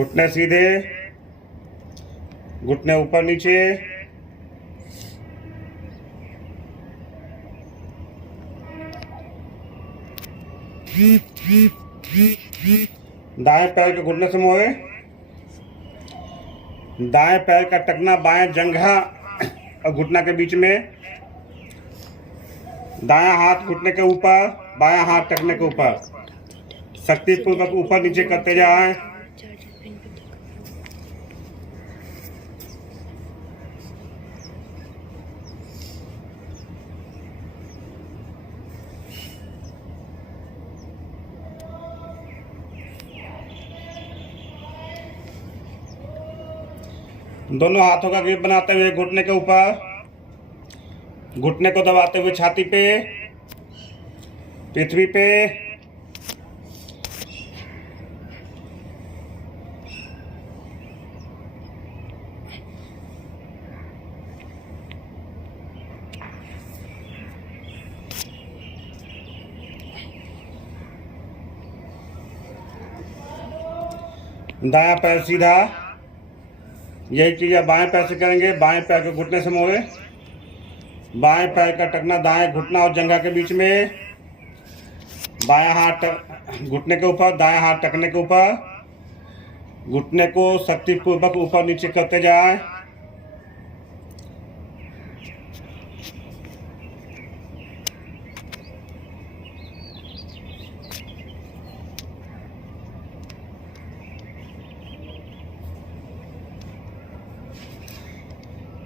घुटने सीधे, घुटने ऊपर नीचे, दाएं पैर के घुटने से मोड़े, दाएं पैर का टखना बाएं जंघा और घुटना के बीच में, दायां हाथ घुटने के ऊपर, बायां हाथ टखने के ऊपर, शक्तिपूर्वक ऊपर नीचे करते जाएं। दोनों हाथों का ग्रिप बनाते हुए घुटने के ऊपर, घुटने को दबाते हुए छाती पे, पृथ्वी पे, दायां पैर सीधा। यही चीज बाएं पैर से करेंगे। बाएं पैर के घुटने से मोड़े, बाएं पैर का टखना दाएं घुटना और जंघा के बीच में, बायां हाथ घुटने के ऊपर, दायां हाथ टखने के ऊपर, घुटने को शक्तिपूर्वक ऊपर नीचे करते जाएं।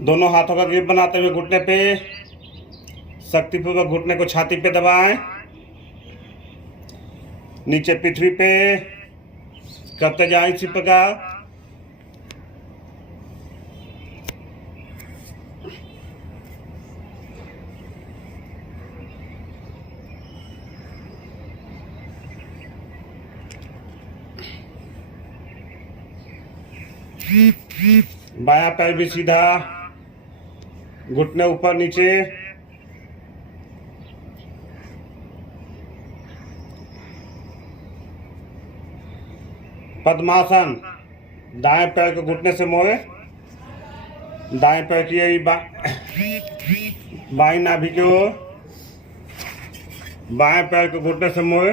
दोनों हाथों का ग्रिप बनाते हुए घुटने पे, शक्तिपूर्वक घुटने को छाती पे दबाएं, नीचे पृथ्वी पे करते जाएं इसी प्रकार। बायां पैर भी सीधा, घुटने ऊपर नीचे, पद्मासन। दाएं पैर को घुटने से मोड़े, दाएं पैर की यही बाईं नाभि की ओर, बाएं पैर को घुटने से मोड़े,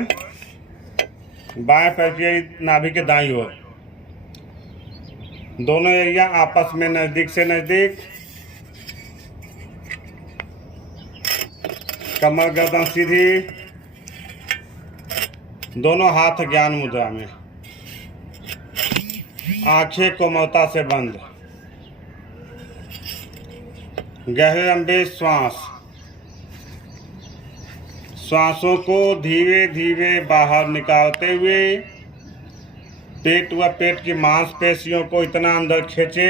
बाएं पैर की यही नाभि के दाईं ओर। दोनों एरिया आपस में नजदीक से नजदीक, कमर गर्दन सीधी, दोनों हाथ ज्ञान मुद्रा में, आंखें कोमलता से बंद, गहरे लंबे श्वास, श्वासों को धीरे धीरे बाहर निकालते हुए पेट व पेट की मांसपेशियों को इतना अंदर खींचे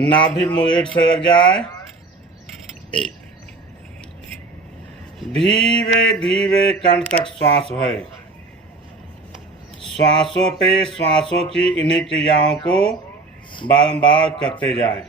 नाभि मुरेट से लग जाए। धीरे धीरे कंठ तक श्वास भरे। श्वासों पे श्वासों की इन्हीं क्रियाओं को बारंबार करते जाएं।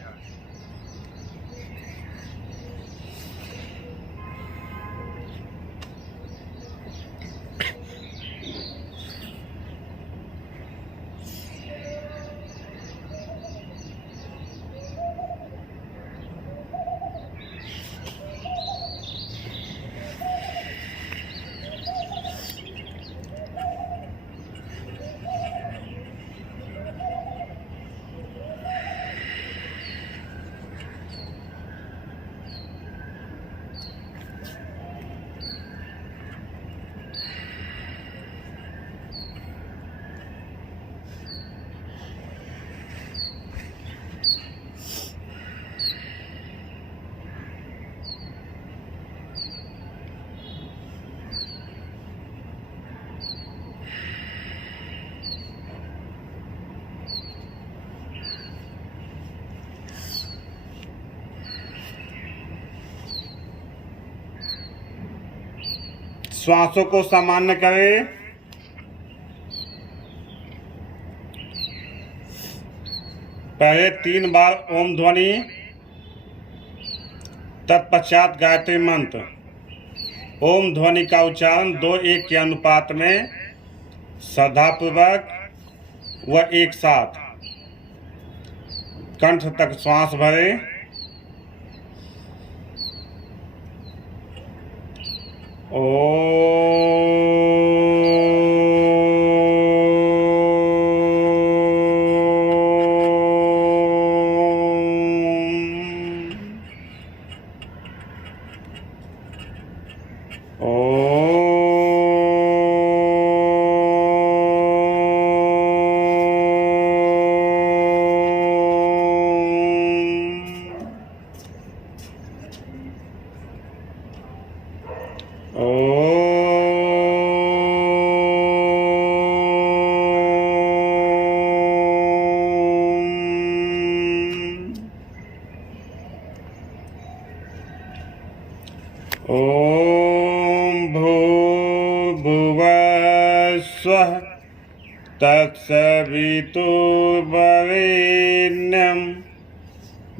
श्वासों को सामान्य करें। पहले 3 बार ओम ध्वनि, तत्पश्चात गायत्री मंत्र। ओम ध्वनि का उच्चारण 2:1 के अनुपात में श्रद्धापूर्वक वह एक साथ कंठ तक श्वास भरे। ओम भूर्भुवः स्वः तत्सवितुर्वरेण्यं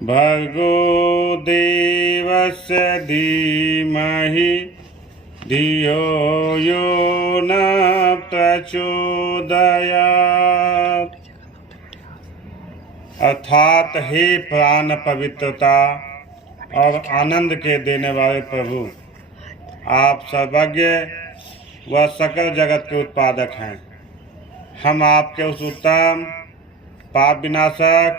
भर्गो देवस्य धीमहि धियो यो न प्रचोदयात्। अर्थात हे प्राण पवित्रता और आनंद के देने वाले प्रभु, आप सर्वज्ञ व सकल जगत के उत्पादक हैं। हम आपके उस उत्तम पाप विनाशक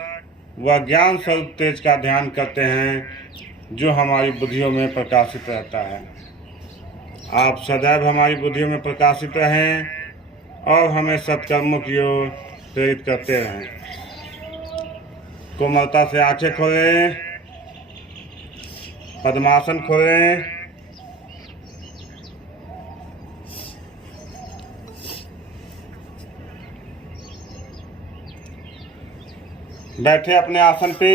व ज्ञान स्वरूप तेज का ध्यान करते हैं जो हमारी बुद्धियों में प्रकाशित रहता है। आप सदैव हमारी बुद्धियों में प्रकाशित रहें और हमें सत्कर्मों की ओर प्रेरित करते रहें। कोमलता से आंखें खोलें, पद्मासन खोलें। बैठे अपने आसन पे।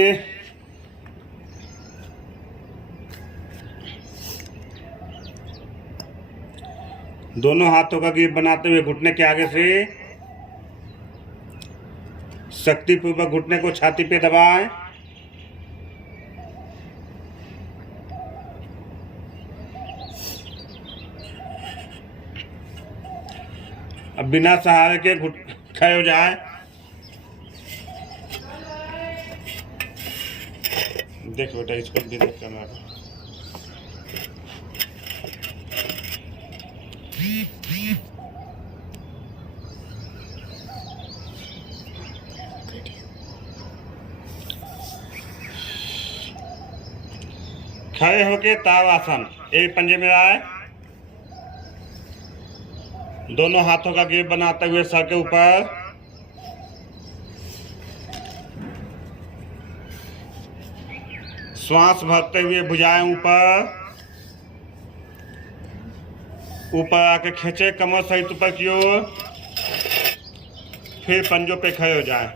दोनों हाथों का ग्रिप बनाते हुए घुटने के आगे से शक्तिपूर्वक घुटने को छाती पे दबाएं। अब बिना सहारे के खड़े हो जाए। देख बेटा, इसको भी देख करना। खड़े होके तावासन, एक पंजे में आए, दोनों हाथों का ग्रिप बनाते हुए सर के ऊपर। श्वास भरते हुए भुजाएं ऊपर, ऊपर आके खींचे कमर सहित ऊपर की ओर, फिर पंजों पे खड़े हो जाएं।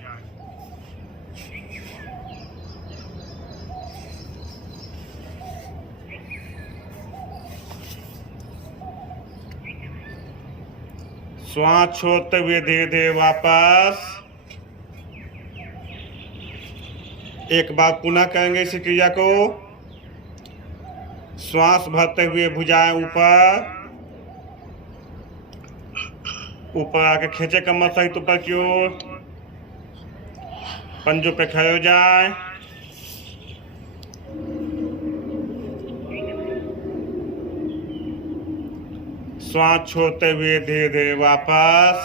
श्वास छोड़ते हुए धीरे धीरे वापस। एक बार पुनः करेंगे इसी क्रिया को। श्वास भरते हुए भुजाएं ऊपर, ऊपर आके खींचे कमर सहित ऊपर की ओर, पंजों पे खड़े हो जाए। श्वास छोड़ते हुए धीरे धीरे वापस।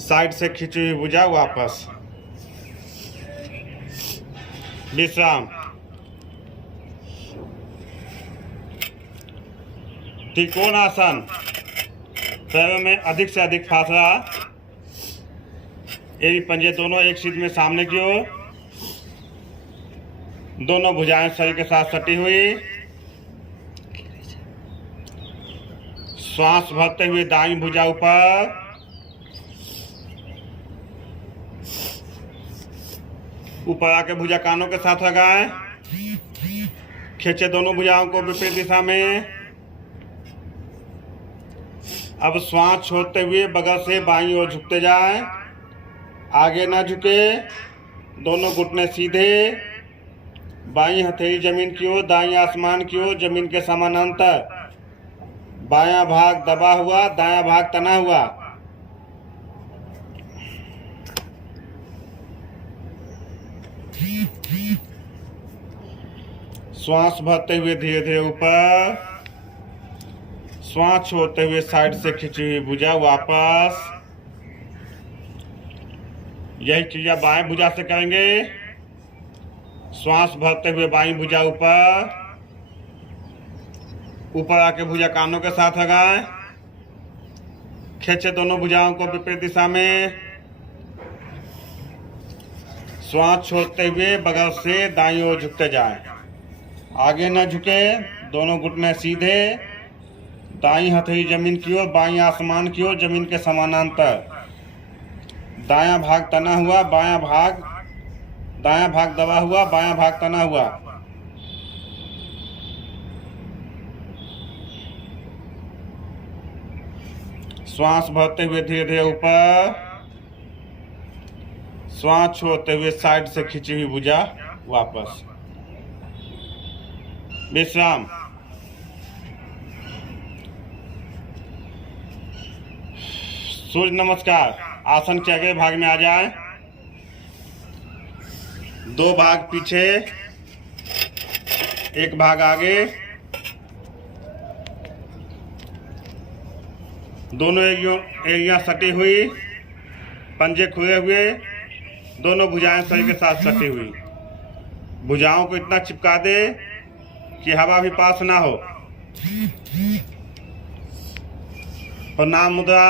साइड से खींची हुई भुजा वापस। विश्राम। त्रिकोणासन, पैरों में अधिक से अधिक फासला। ये पंजे दोनों एक सीध में सामने की ओर, दोनों भुजाएं शरीर के साथ सटी हुई। श्वास भरते हुए दाईं भुजा ऊपर, ऊपर आके भुजा कानों के साथ लगाएं। खींचे दोनों भुजाओं को विपरीत दिशा में। अब श्वास छोड़ते हुए बगल से बाईं ओर झुकते जाएं। आगे ना झुके, दोनों घुटने सीधे, बाईं हथेली जमीन की ओर, दाईं आसमान की ओर, जमीन के समानांतर। बायां भाग दबा हुआ, दायां भाग तना हुआ। श्वास भरते हुए धीरे धीरे ऊपर, श्वास छोड़ते हुए साइड से खींची हुई भुजा वापस। यही क्रिया बाएं भुजा से करेंगे। श्वास भरते हुए बाईं भुजा ऊपर, ऊपर आके भुजा कानों के साथ लगाएं। खींचे दोनों भुजाओं को विपरीत दिशा में। श्वास छोड़ते हुए बगल से दाईं ओर झुकते जाएं। आगे न झुके, दोनों घुटने सीधे, दाईं हथेली जमीन की ओर, बाईं आसमान की ओर, जमीन के समानांतर। दायां भाग तना हुआ, दायां भाग दबा हुआ, बायां भाग तना हुआ। श्वास भरते हुए धीरे धीरे ऊपर, श्वास छोड़ते हुए साइड से खींची हुई भुजा वापस। विश्राम। सूर्य नमस्कार। आसन के अगले भाग में आ जाएं। 2 भाग पीछे, 1 भाग आगे। दोनों एड़ियां सटी हुई, पंजे खुले हुए, दोनों भुजाएं शरीर के साथ सटी हुई। भुजाओं को इतना चिपका दे कि हवा भी पास ना हो। प्रणाम मुद्रा।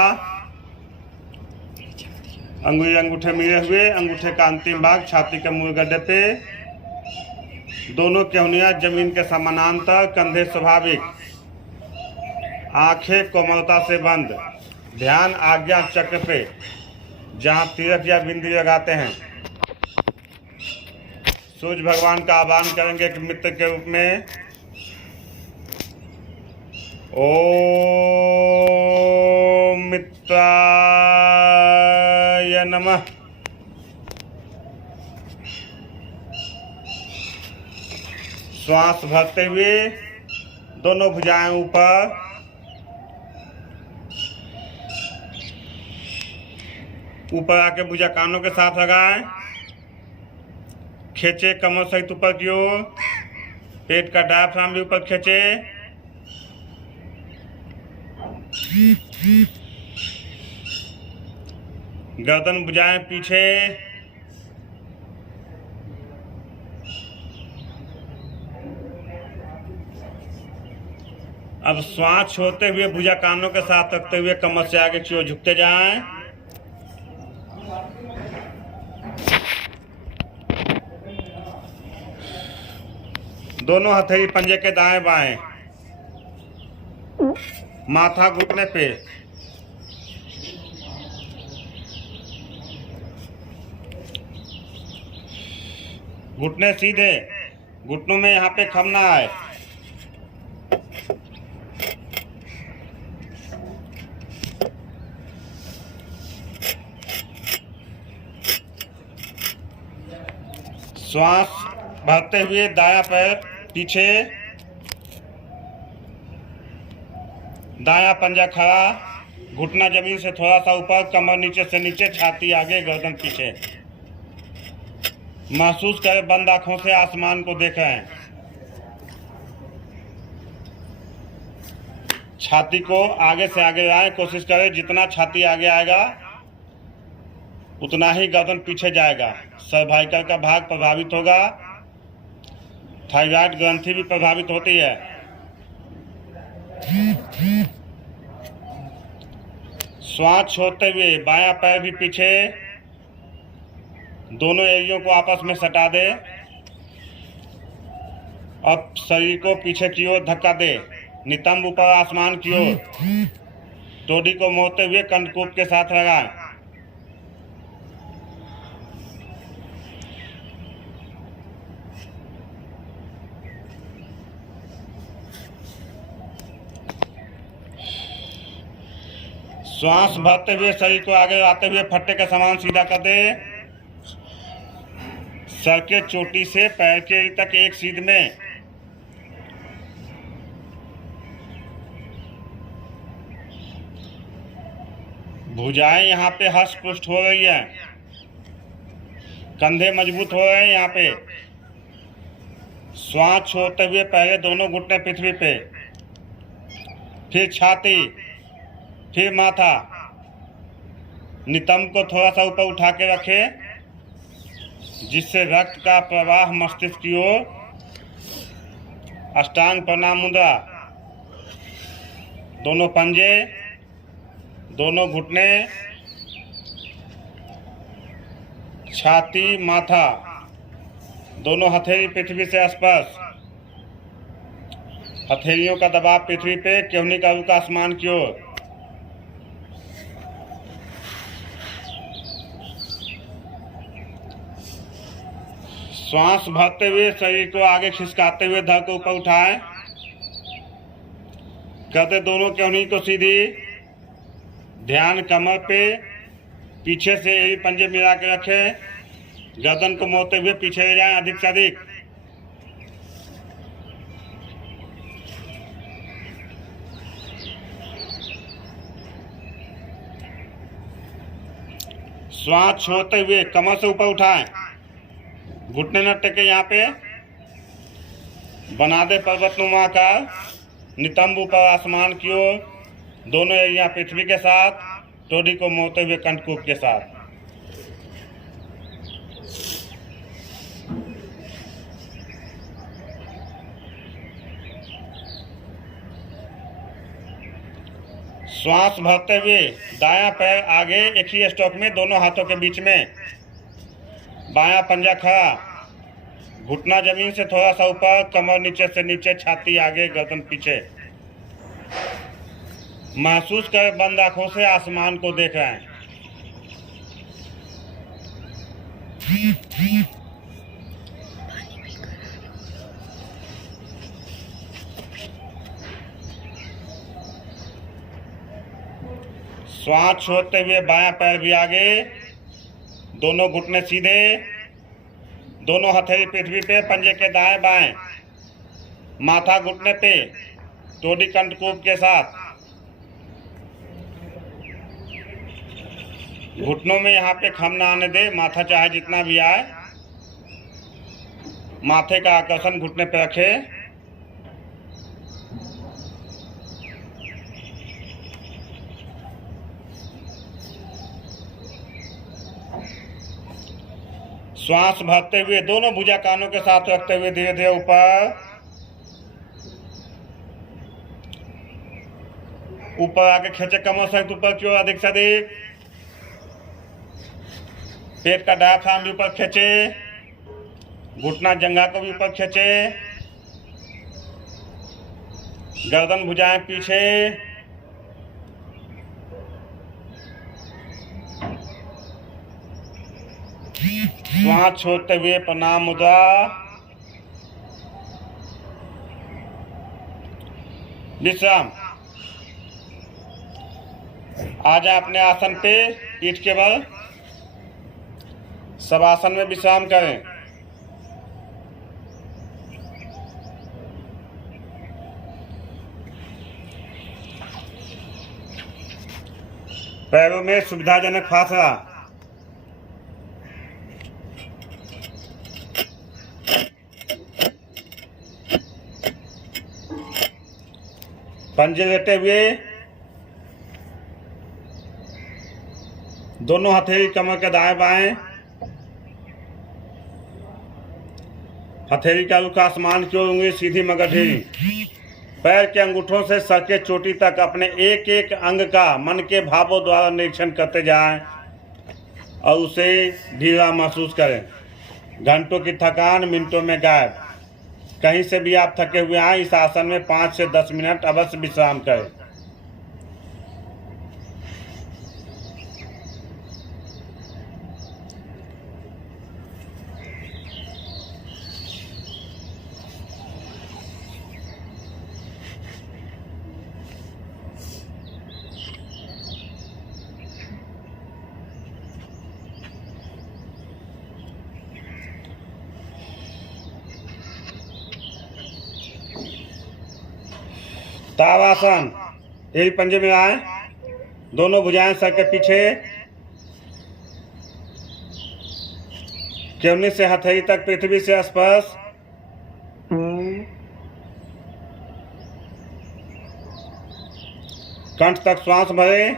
अंगुली अंगूठे मिले हुए, अंगूठे का अंतिम भाग छाती के मूल गड्ढे पे। दोनों केहनियां जमीन के समानांतर, कंधे स्वाभाविक, आंखें कोमलता से बंद। ध्यान आज्ञा चक्र पे, जहां तीरथ या बिंदी लगाते हैं। सूर्य भगवान का आह्वान करेंगे एक मित्र के रूप में। ओम मित्राय नमः। श्वास भरते हुए दोनों भुजाएं ऊपर, ऊपर आके भुजा कानों के साथ लगाएं। खींचे कमर सहित ऊपर की ओर, पेट का डायफ्राम भी ऊपर खींचे। गर्दन भुजाएं पीछे। अब श्वास छोड़ते हुए भुजा कानों के साथ रखते हुए कमर से आगे की ओर झुकते जाएं। दोनों हथेली पंजे के दाएं बाएं, माथा घुटने पे। घुटने सीधे, घुटनों में यहाँ पे खम ना आए। श्वास भरते हुए दायां पैर पीछे, दायां पंजा खड़ा, घुटना जमीन से थोड़ा सा ऊपर, कमर नीचे से नीचे, छाती आगे, गर्दन पीछे। महसूस करें, बंद आंखों से आसमान को देख रहे हैं। छाती को आगे से आगे लाएं। कोशिश करें जितना छाती आगे आएगा उतना ही गर्दन पीछे जाएगा। सर्वाइकल का भाग प्रभावित होगा। थायराइड ग्रंथि भी प्रभावित होती है। श्वास छोड़ते हुए बायां पैर भी पीछे, दोनों एड़ियों को आपस में सटा दे। अब शरीर को पीछे की ओर धक्का दे, नितंब ऊपर आसमान की ओर। टोडी को मोड़ते हुए कंधकूप के साथ लगाएं। श्वास भरते हुए शरीर को आगे आते हुए फट्टे के समान सीधा कर दे। सर के चोटी से पैर के तक एक सीध में। भुजाएं यहाँ पे हष्ट पुष्ट हो रही है। कंधे मजबूत हो रहे हैं यहाँ पे। श्वास छोड़ते हुए पहले दोनों घुटने पृथ्वी पे, फिर छाती, फिर माथा। नितंब को थोड़ा सा ऊपर उठा के रखें जिससे रक्त का प्रवाह मस्तिष्क की ओर। अष्टांग प्रणाम मुद्रा। दोनों पंजे, दोनों घुटने, छाती, माथा, दोनों हथेली पृथ्वी से स्पर्श। हथेलियों का दबाव पृथ्वी पे, केहनी का रुख आसमान की ओर। श्वास भरते हुए शरीर को आगे खिसकाते हुए धड़ को ऊपर उठाएं। करते दोनों केहनी को सीधी। ध्यान कमर पे, पीछे से एड़ी पंजे मिला के रखें। गर्दन को मोड़ते हुए पीछे ले जाएं अधिक से अधिक। श्वास छोड़ते हुए कमर से ऊपर उठाएं। घुटने न टेके यहाँ पे। बना दे पर्वतनुमा का नितंब ऊपर आसमान की ओर। दोनों एड़ियां पृथ्वी के साथ, टोडी को मोड़ते हुए कंठकूप के साथ। श्वास भरते हुए दायां पैर आगे एक ही स्टॉक में, दोनों हाथों के बीच में। बायां पंजा खड़ा, घुटना जमीन से थोड़ा सा ऊपर, कमर नीचे से नीचे, छाती आगे, गर्दन पीछे। महसूस कर बंद आंखों से आसमान को देख रहे हैं। श्वास छोड़ते हुए बायां पैर भी आगे, दोनों घुटने सीधे, दोनों हथेली पृथ्वी पे, पंजे के दाएं बाएं। माथा घुटने पे, टोडी कंठकूप के साथ। घुटनों में यहाँ पे खम ना आने दे, माथा चाहे जितना भी आए। माथे का आकर्षण घुटने पे रखे। श्वास भरते हुए दोनों भुजा कानों के साथ रखते हुए धीरे धीरे ऊपर आके खींचे कमर से ऊपर की ओर अधिक से अधिक। पेट का डायफ्राम भी ऊपर खींचे, घुटना जंघा को भी ऊपर खींचे, गर्दन भुजाएं पीछे। श्वास छोड़ते हुए प्रणाम मुद्रा। विश्राम। आ जाए अपने आसन पे, पीठ के बल। सब आसन में विश्राम करें। पैरों में सुविधाजनक फासला। पंजे लेटे हुए, दोनों हथेली कमर के दाएं बाएं। हथेली का रुख आसमान की ओर, उंगली सीधी मगर ढीली। पैर के अंगूठों से सर के चोटी तक अपने एक एक अंग का मन के भावों द्वारा निरीक्षण करते जाएं और उसे ढीला महसूस करें। घंटों की थकान मिनटों में गायब। कहीं से भी आप थके हुए आए, इस आसन में 5 से 10 मिनट अवश्य विश्राम करें। तावासन। एड़ी पंजे में आए, दोनों भुजाएं सर के पीछे। केवनी से हथेली तक पृथ्वी से स्पर्श। कंठ तक श्वास भरे।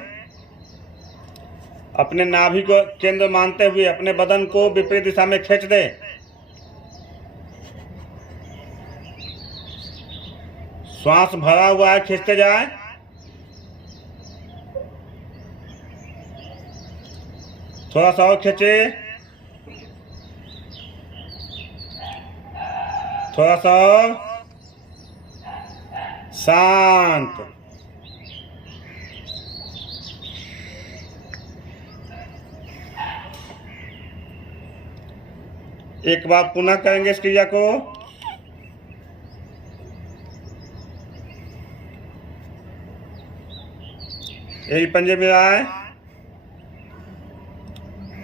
अपने नाभि को केंद्र मानते हुए अपने बदन को विपरीत दिशा में खींच दे। श्वास भरा हुआ है, खींचते जाए। थोड़ा सा और खींचे, थोड़ा सा और। शांत। एक बार पुनः करेंगे इस क्रिया को। यही पंजे में आए।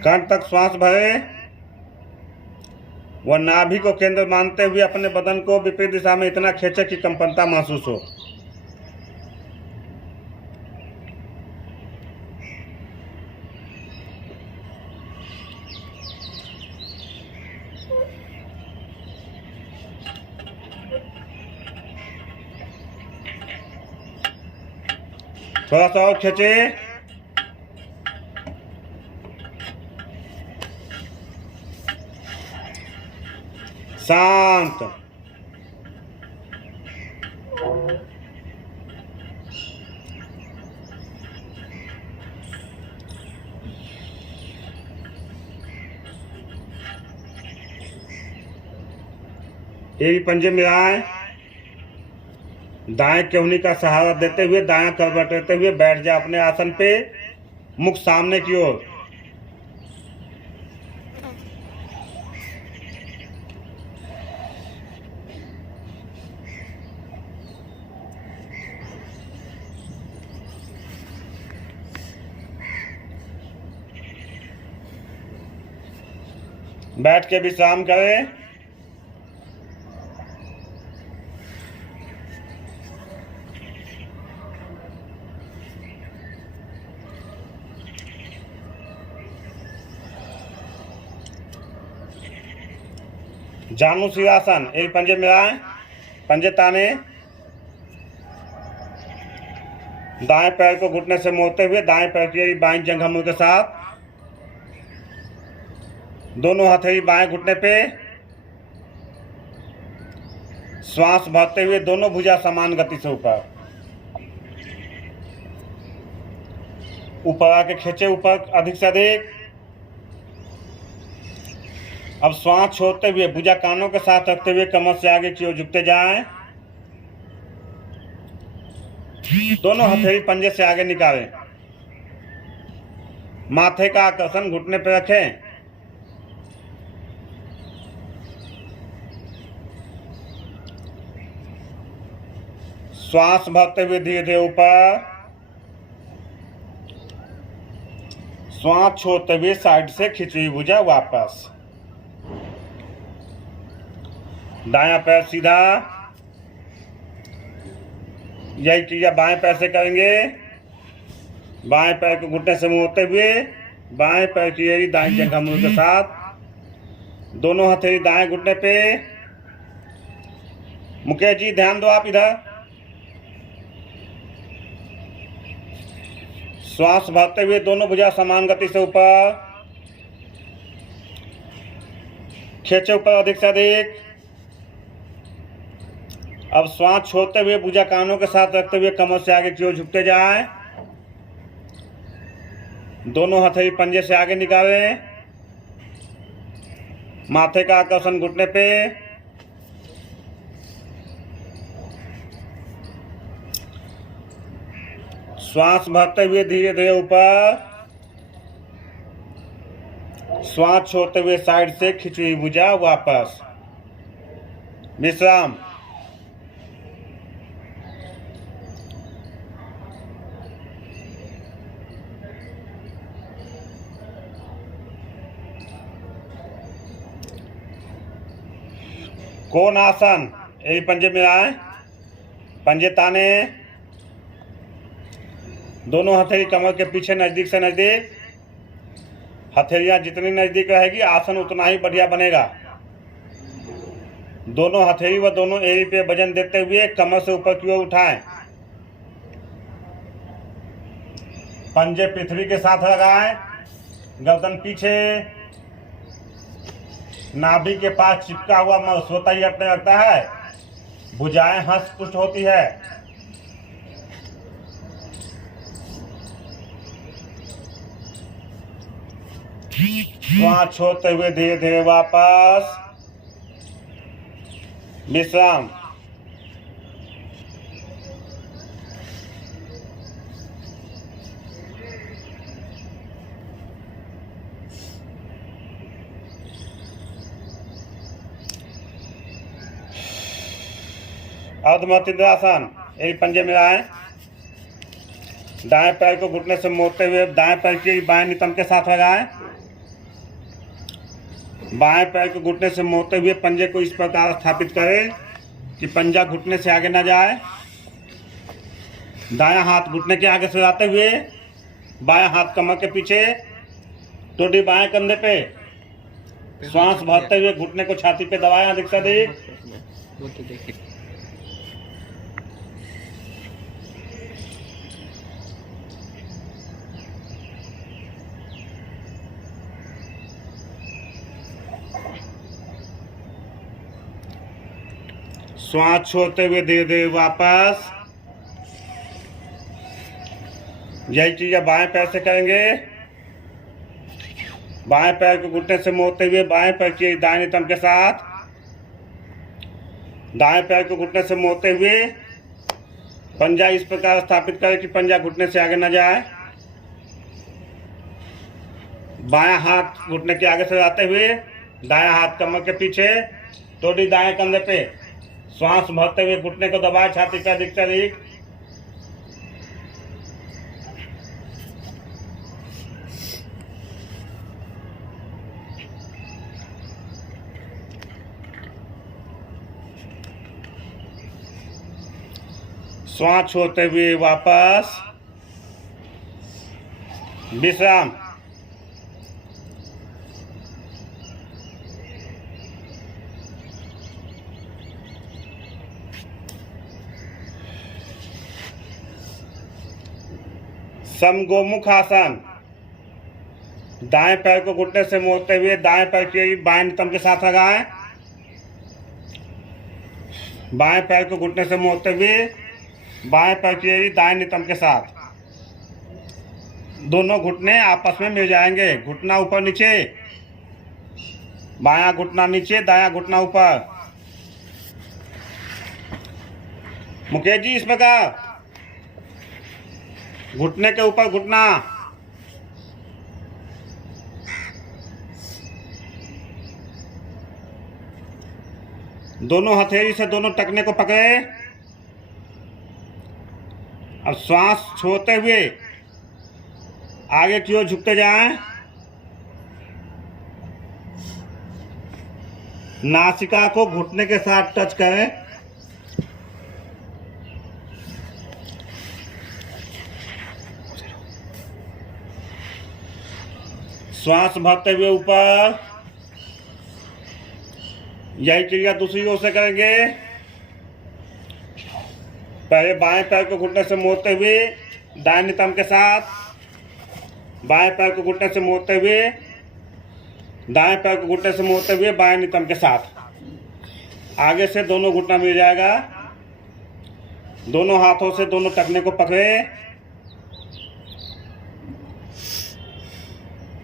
कंठ तक श्वास भरे व नाभि को केंद्र मानते हुए अपने बदन को विपरीत दिशा में इतना खींचे कि कंपनता महसूस हो। थोड़ा सा और खींचे। शांत। ये भी पंजे में आए। दाएं केहनी का सहारा देते हुए दायां करवट लेते हुए बैठ जा अपने आसन पे, मुख सामने की ओर। बैठ के विश्राम करें। जानु शिवासन। एक पंजे में आए, पंजे ताने। दाएं पैर को घुटने से मोड़ते हुए दाएं पैर की बाएं जंघा मुंह के साथ, दोनों हथेली बाएं घुटने पे। श्वास भरते हुए दोनों भुजा समान गति से ऊपर ऊपर आके खींचे, ऊपर अधिक से अधिक। अब श्वास छोड़ते हुए भुजा कानों के साथ रखते हुए कमर से आगे की ओर झुकते जाएं। दोनों हथेली पंजे से आगे निकालें। माथे का आकर्षण घुटने पर रखें। श्वास भरते हुए धीरे धीरे ऊपर। श्वास छोड़ते हुए साइड से खिंची हुई भुजा वापस। दायां पैर सीधा। यही क्रिया बाएं पैर से करेंगे। बाएं पैर को घुटने से मोड़ते हुए बाएं पैर की एड़ी दाएं जंघा मुंह के साथ, दोनों हथेली दाएं घुटने पे। मुकेश जी ध्यान दो आप इधर। श्वास भरते हुए दोनों भुजा समान गति से ऊपर खींचे, ऊपर अधिक से अधिक। अब श्वास छोड़ते हुए भुजा कानों के साथ रखते हुए कमर से आगे की ओर झुकते जाएं। दोनों हथेली पंजे से आगे निकालें। माथे का आकर्षण घुटने पे। श्वास भरते हुए धीरे धीरे ऊपर। श्वास छोड़ते हुए साइड से खिंची हुई भुजा वापस। विश्राम। कौन आसन। यही पंजे में आए, पंजे ताने। दोनों हथेली कमर के पीछे नजदीक से नजदीक। हथेलियां जितनी नजदीक रहेगी आसन उतना ही बढ़िया बनेगा। दोनों हथेली व दोनों एड़ी पे वजन देते हुए कमर से ऊपर की ओर उठाएं। पंजे पृथ्वी के साथ लगाएं। गर्दन पीछे, नाभि के पास चिपका हुआ मल स्वतः ही अपने लगता है। भुजाएं हस्त पुष्ट होती है। श्वास छोड़ते हुए धीरे धीरे वापस विश्राम। अर्धमस्तिष्कासन, एक पंजे में आए। दाएं पैर को घुटने से मोड़ते हुए दाएं पैर की बाएं नितंब के साथ लगाएं। बाएं पैर को घुटने से मोड़ते हुए पंजे को इस प्रकार स्थापित करें कि पंजा घुटने से आगे न जाए। दायां हाथ घुटने के आगे से जाते हुए बायां हाथ कमर के पीछे, टोडी बाएं कंधे पे। श्वास भरते हुए घुटने को छाती पे दबाएं अधिक से अधिक। श्वास छोड़ते हुए धीरे धीरे वापस। यही चीज बाएं पैर से करेंगे। बाएं पैर को घुटने से मोड़ते हुए बाएं पैर की दाएं नितंब के साथ, दाएं पैर को घुटने से मोड़ते हुए पंजा इस प्रकार स्थापित करें कि पंजा घुटने से आगे न जाए। बायां हाथ घुटने के आगे से जाते हुए दायां हाथ कमर के पीछे, टोडी दाएं कंधे पे। श्वास भरते हुए घुटने को दबाए छाती पे अधिक से अधिक। श्वास छोड़ते हुए वापस विश्राम। समगोमुख आसन, दाएं पैर को घुटने से मोड़ते हुए दाएं पैर की बाएं नितंब के साथ लगाएं। बाएं पैर को घुटने से मोड़ते हुए बाएं पैर की दाएं नितंब के साथ। दोनों घुटने आपस में मिल जाएंगे। घुटना ऊपर नीचे, बायां घुटना नीचे, दायां घुटना ऊपर। मुकेश जी इस प्रकार घुटने के ऊपर घुटना। दोनों हथेली से दोनों टखने को पकड़े। अब श्वास छोड़ते हुए आगे की ओर झुकते जाएं। नासिका को घुटने के साथ टच करें। श्वास भरते हुए ऊपर। यही क्रिया दूसरी ओर से करेंगे। पहले बाएं पैर को घुटने से मोड़ते हुए दाएं नितंब के साथ, बाएं पैर को घुटने से मोड़ते हुए दाएं पैर को घुटने से मोड़ते हुए बाएं नितंब के साथ। आगे से दोनों घुटना मिल जाएगा। दोनों हाथों से दोनों टखने को पकड़े।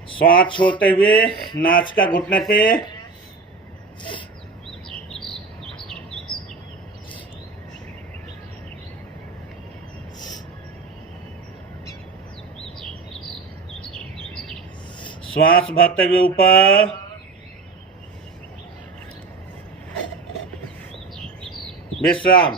श्वास छोड़ते हुए नासिका घुटने पे। श्वास भरते हुए ऊपर। विश्राम।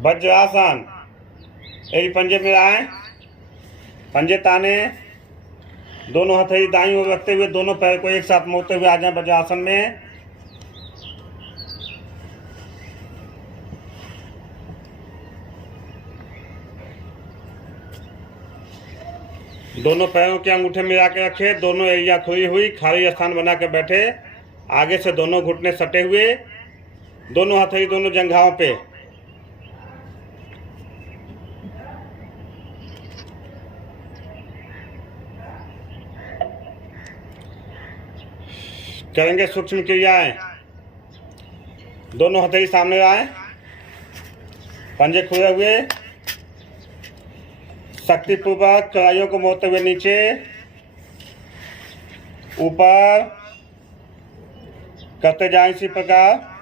वज्रासन, एक पंजे में आए, पंजे ताने, दोनों हथेली दाईं ओर रखते हुए दोनों पैर को एक साथ मोड़ते हुए आ जाए वज्रासन में। दोनों पैरों के अंगूठे मिला के रखे, दोनों एरिया खुली हुई, खाली स्थान बना के बैठे, आगे से दोनों घुटने सटे हुए, दोनों हथेली दोनों जंघाओं पे। करेंगे सूक्ष्म क्रियाएं। दोनों हथेली सामने आए, पंजे खुले हुए, शक्तिपूर्वक कलाइयों को मोड़ते हुए नीचे ऊपर करते जाएं इसी प्रकार।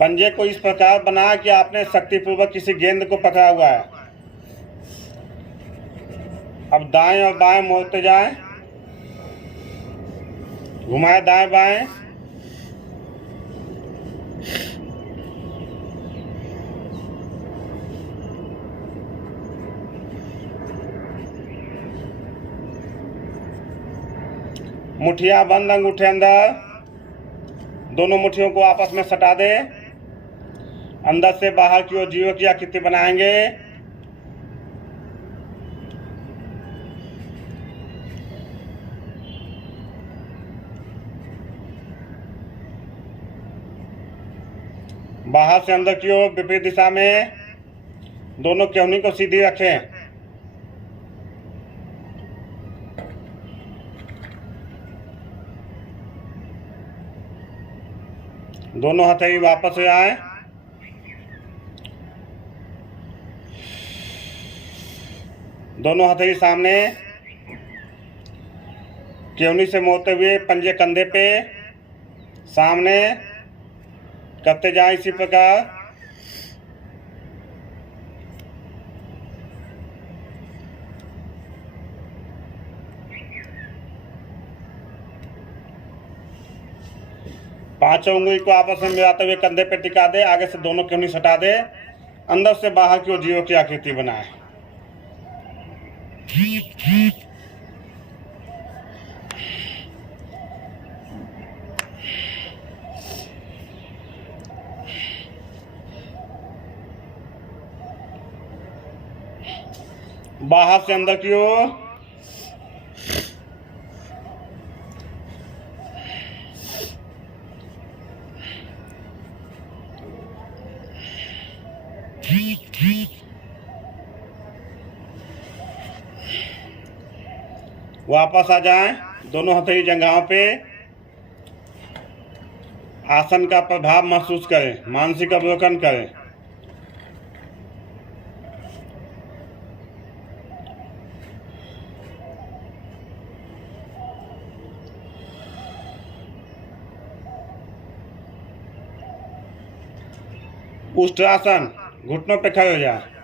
पंजे को इस प्रकार बना कि आपने शक्तिपूर्वक किसी गेंद को पकड़ा हुआ है। अब दाएं और बाएं मोड़ते जाएं, घुमाए दाएं बाएं, मुठिया बंद, अंगूठे अंदर, दोनों मुट्ठियों को आपस में सटा दे, अंदर से बाहर की ओर जीरो की आकृति बनाएंगे। बाहर से अंदर की ओर विपरीत दिशा में दोनों केहनी को सीधी रखें। दोनों हथेली वापस से आए, दोनों हथेली सामने, केहनी से मोड़ते हुए पंजे कंधे पे सामने करते जाए इसी प्रकार। पांचों उंगली को आपस में मिलाते हुए कंधे पे टिका दे, आगे से दोनों केहनी सटा दे, अंदर से बाहर की ओर जीरो की आकृति बनाए। बाहर से अंदर की ओर, वापस आ जाएं, दोनों हथेली जंघाओं पे। आसन का प्रभाव महसूस करें, मानसिक अवलोकन करें। उष्ट्रासन, घुटनों पे खड़े हो जाए।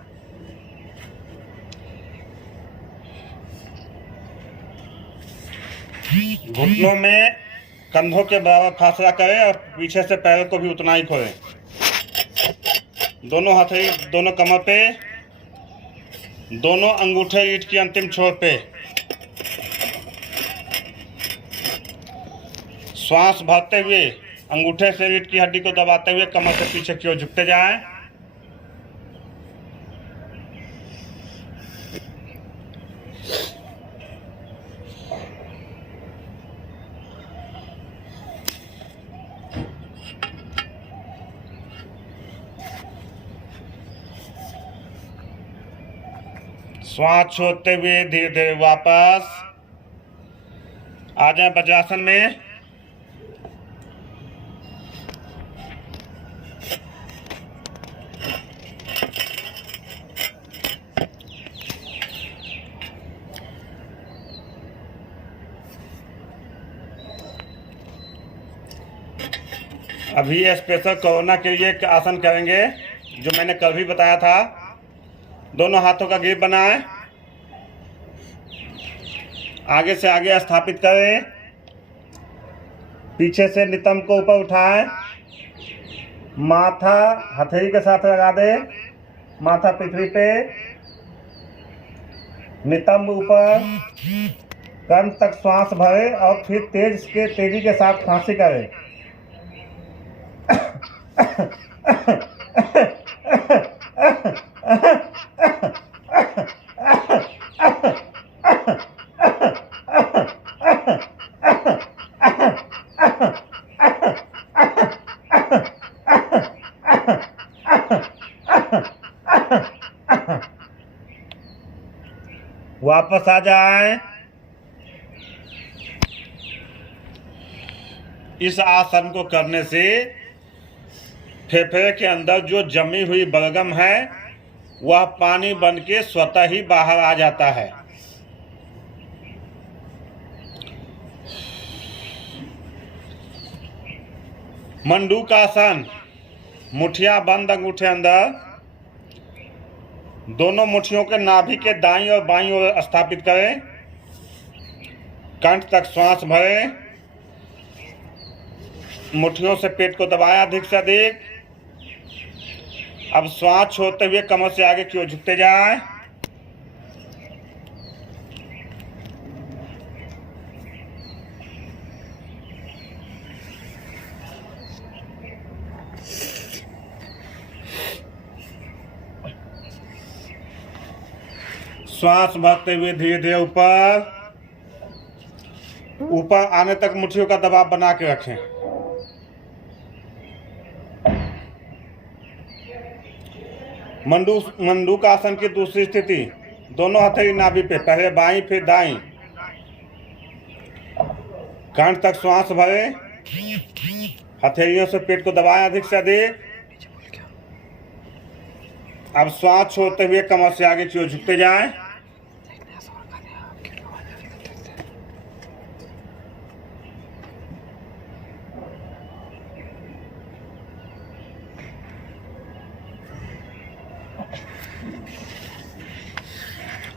घुटनों में कंधों के बराबर फासला करें और पीछे से पैरों को भी उतना ही खोलें। दोनों हथेली दोनों कमर पे, दोनों अंगूठे ईंट की अंतिम छोर पे। श्वास भरते हुए अंगूठे से रीढ़ की हड्डी को दबाते हुए कमर से पीछे की ओर झुकते जाएं। श्वास छोड़ते हुए धीरे धीरे वापस आ जाए वज्रासन में। अभी स्पेशल कोरोना के लिए एक आसन करेंगे जो मैंने कल भी बताया था। दोनों हाथों का ग्रिप बनाएं, आगे से आगे स्थापित करें, पीछे से नितंब को ऊपर उठाएं, माथा हथेली के साथ लगा दें, माथा पृथ्वी पे, नितंब ऊपर, कंठ तक श्वास भरे और फिर तेजी के साथ खांसी करें। वापस आ जाए। इस आसन को करने से फेफड़े के अंदर जो जमी हुई बलगम है वह पानी बन के स्वतः ही बाहर आ जाता है। मंडूकासन, मुठिया बंद अंगूठे अंदर, दोनों मुट्ठियों के नाभि के दाईं और बाईं ओर स्थापित करें। कंठ तक श्वास भरें। मुट्ठियों से पेट को दबाएं अधिक से अधिक। अब श्वास छोड़ते हुए कमर से आगे की ओर झुकते जाएं। श्वास भरते हुए धीरे धीरे ऊपर आने तक मुट्ठियों का दबाव बना के रखें। मंडूकासन की दूसरी स्थिति, दोनों हथेली नाभि पे, पहले बाईं फिर दाईं। कंठ तक श्वास भरें। हथेलियों से पेट को दबाएं अधिक से अधिक। अब श्वास छोड़ते हुए कमर से आगे की ओर झुकते जाएं।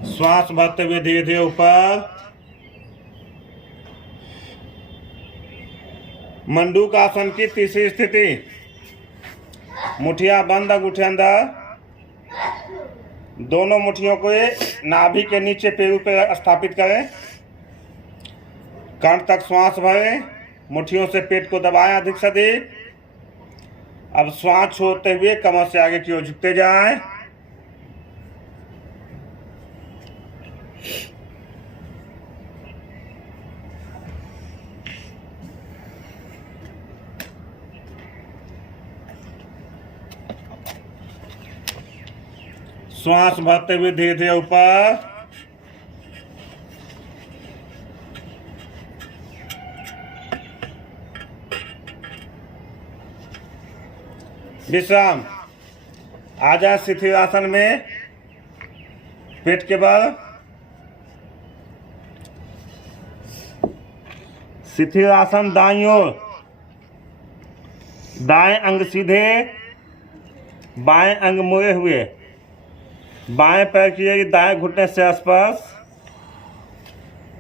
श्वास भरते हुए धीरे धीरे ऊपर। मंडूकासन की तीसरी स्थिति, मुठिया बंद अंगूठे अंदर, दोनों मुट्ठियों को नाभि के नीचे पैरों पर स्थापित करें। कंठ तक श्वास भरें। मुट्ठियों से पेट को दबाएं अधिक से अधिक। अब श्वास छोड़ते हुए कमर से आगे की ओर झुकते जाएं। श्वास भरते हुए धीरे धीरे ऊपर। विश्राम। आ जाए शिथिल आसन में, पेट के बल। शिथिल आसन दाईं ओर, दाएं अंग सीधे, बाएं अंग मुड़े हुए, बाएं पैर की दाएं घुटने से स्पर्श,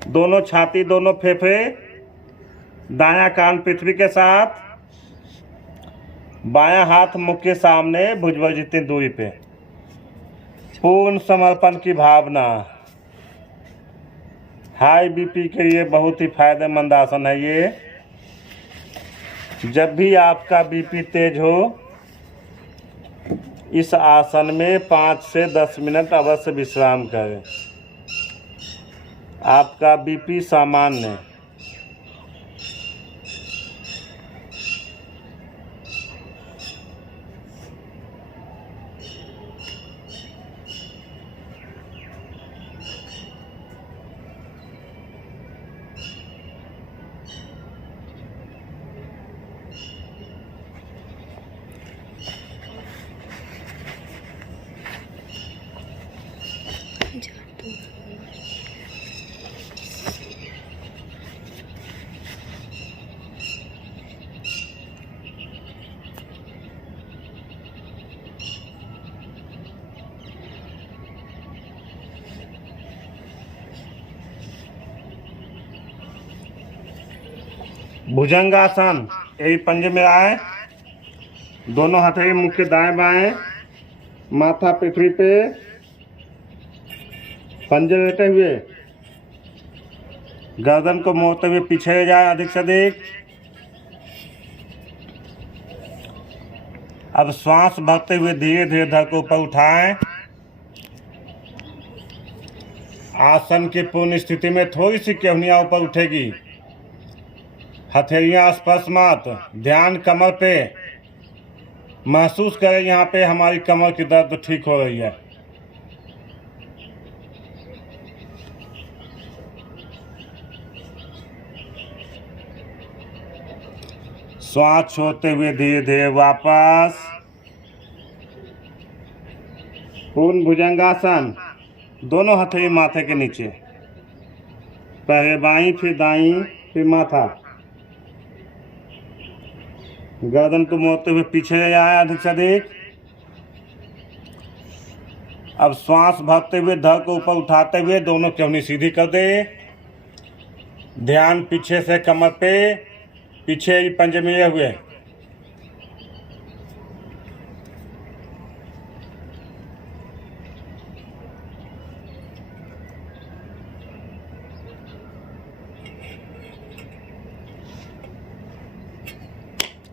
दोनों छाती, दोनों फेफड़े, दायां कान पृथ्वी के साथ, बायां हाथ मुख के सामने, भुजबल जितनी दूरी पे। पूर्ण समर्पण की भावना। हाई बीपी के लिए बहुत ही फायदेमंद आसन है ये। जब भी आपका बीपी तेज हो, इस आसन में 5 से 10 मिनट अवश्य विश्राम करें। आपका बीपी सामान्य। भुजंगासन, यही पंजे में आए, दोनों हथेली मुख के दाएं बाएं, माथा पृथ्वी पे, पंजे लेटे हुए, गर्दन को मोड़ते हुए पीछे ले जाए अधिक से अधिक। अब श्वास भरते हुए धीरे धीरे धड़ को ऊपर उठाएं। आसन की पूर्ण स्थिति में थोड़ी सी केहनियां ऊपर उठेगी, हथेलियां स्पर्श मत, ध्यान कमर पे। महसूस करें यहाँ पे हमारी कमर की दर्द ठीक हो रही है। श्वास छोड़ते हुए धीरे धीरे वापस। पूर्ण भुजंगासन, दोनों हथेली माथे के नीचे, पहले बाईं फिर दाईं फिर माथा। गर्दन को मोड़ते हुए पीछे ले जाए अधिक से अधिक। अब श्वास भरते हुए धड़ को ऊपर उठाते हुए दोनों केहनी सीधी कर दे। ध्यान पीछे से कमर पे, पीछे ही पंजे मिले हुए।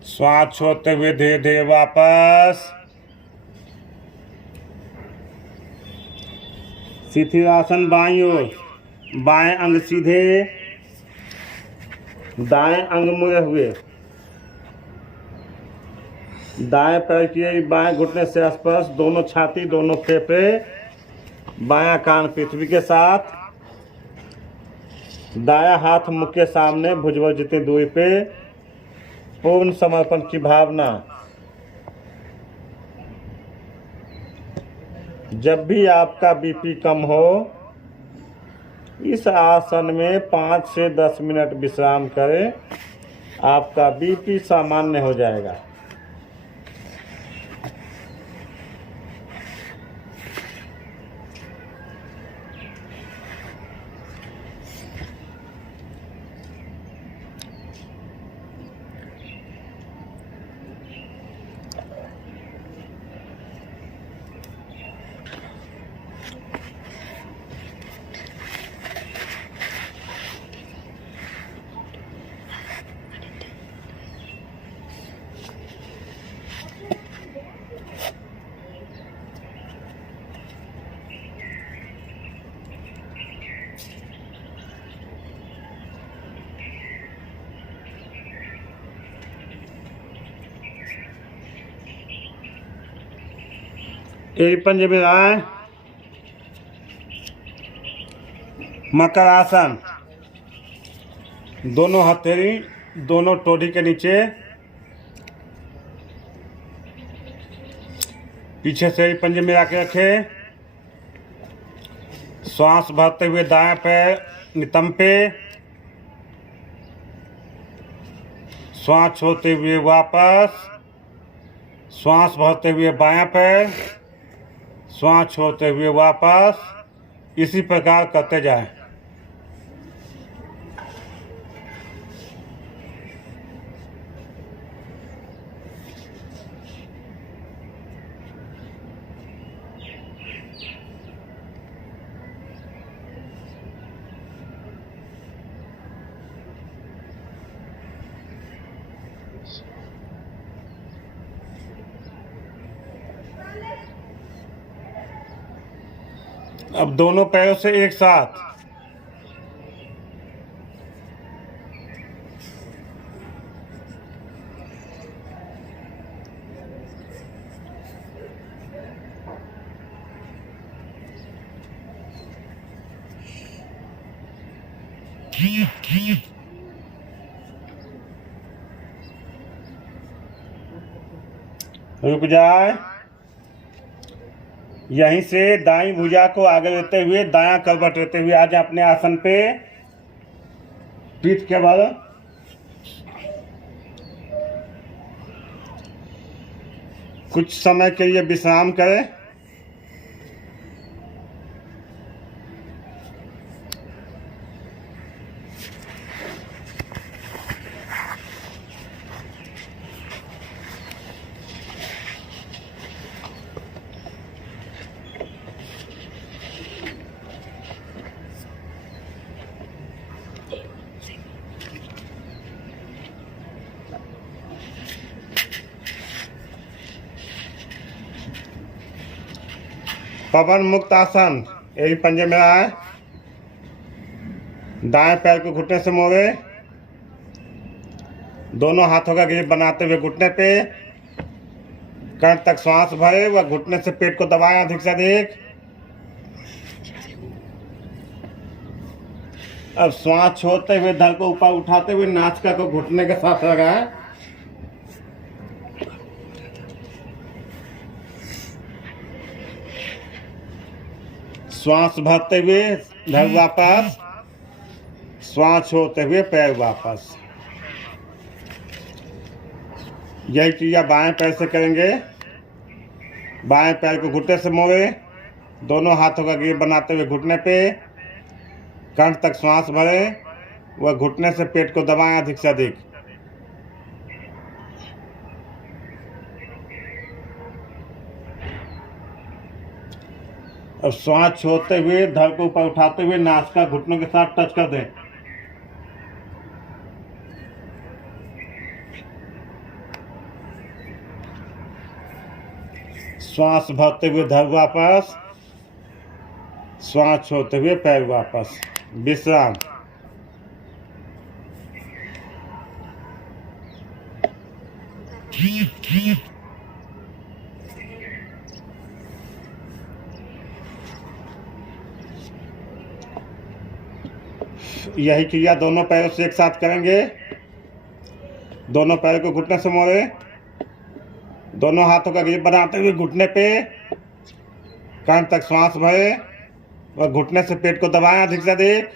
श्वास छोड़ते हुए धीरे धीरे वापस। शिथिलासन बाईं ओर, बाएं अंग सीधे, दाएं अंग मुड़े हुए। दाएं पैर की बाएं घुटने से स्पर्श, दोनों छाती दोनों फेफड़े, बायां कान पृथ्वी के साथ। दायां हाथ मुख के सामने, भुजबल जितनी दूरी पे। पूर्ण समर्पण की भावना। जब भी आपका बीपी कम हो, इस आसन में 5 से 10 मिनट विश्राम करें, आपका बीपी सामान्य हो जाएगा। एक पंजे में आए। मकर आसन, दोनों हथेली दोनों टोड़ी के नीचे, पीछे से ही पंजे में आके रखे। श्वास भरते हुए दाएं पैर नितंब पे, श्वास छोड़ते हुए वापस। श्वास भरते हुए बायां पैर, श्वास छोड़ते हुए वापस। इसी प्रकार करते जाएं। अब दोनों पैरों से एक साथ रुक जाए। यहीं से दाईं भुजा को आगे लेते हुए दायां करवट लेते हुए आ जाए अपने आसन पे। पीठ के बल, कुछ समय के लिए विश्राम करें। पवन मुक्त आसन, यही पंजे में आए। दाएं पैर को घुटने से मोड़े, दोनों हाथों का ग्रिप बनाते हुए घुटने पे, कंठ तक श्वास भरे व घुटने से पेट को दबाएं अधिक से अधिक। अब श्वास छोड़ते हुए धड़ को ऊपर उठाते हुए नासिका को घुटने के साथ लगाएं। श्वास भरते हुए धड़ वापस, श्वास छोड़ते हुए पैर वापस। यही क्रिया बाएं पैर से करेंगे। बाएं पैर को घुटने से मोड़े, दोनों हाथों का ग्रिप बनाते हुए घुटने पे, कंठ तक श्वास भरे व घुटने से पेट को दबाएं अधिक से अधिक। अब श्वास छोड़ते हुए धड़ को ऊपर उठाते हुए नासिका घुटनों के साथ टच कर दें। श्वास भरते हुए धड़ वापस, श्वास छोड़ते हुए पैर वापस। विश्राम। यही क्रिया दोनों पैरों से एक साथ करेंगे। दोनों पैरों को घुटने से मोड़े, दोनों हाथों का ग्रिप बनाते हुए घुटने पे, कंठ तक श्वास भरे और घुटने से पेट को दबाएं अधिक से अधिक।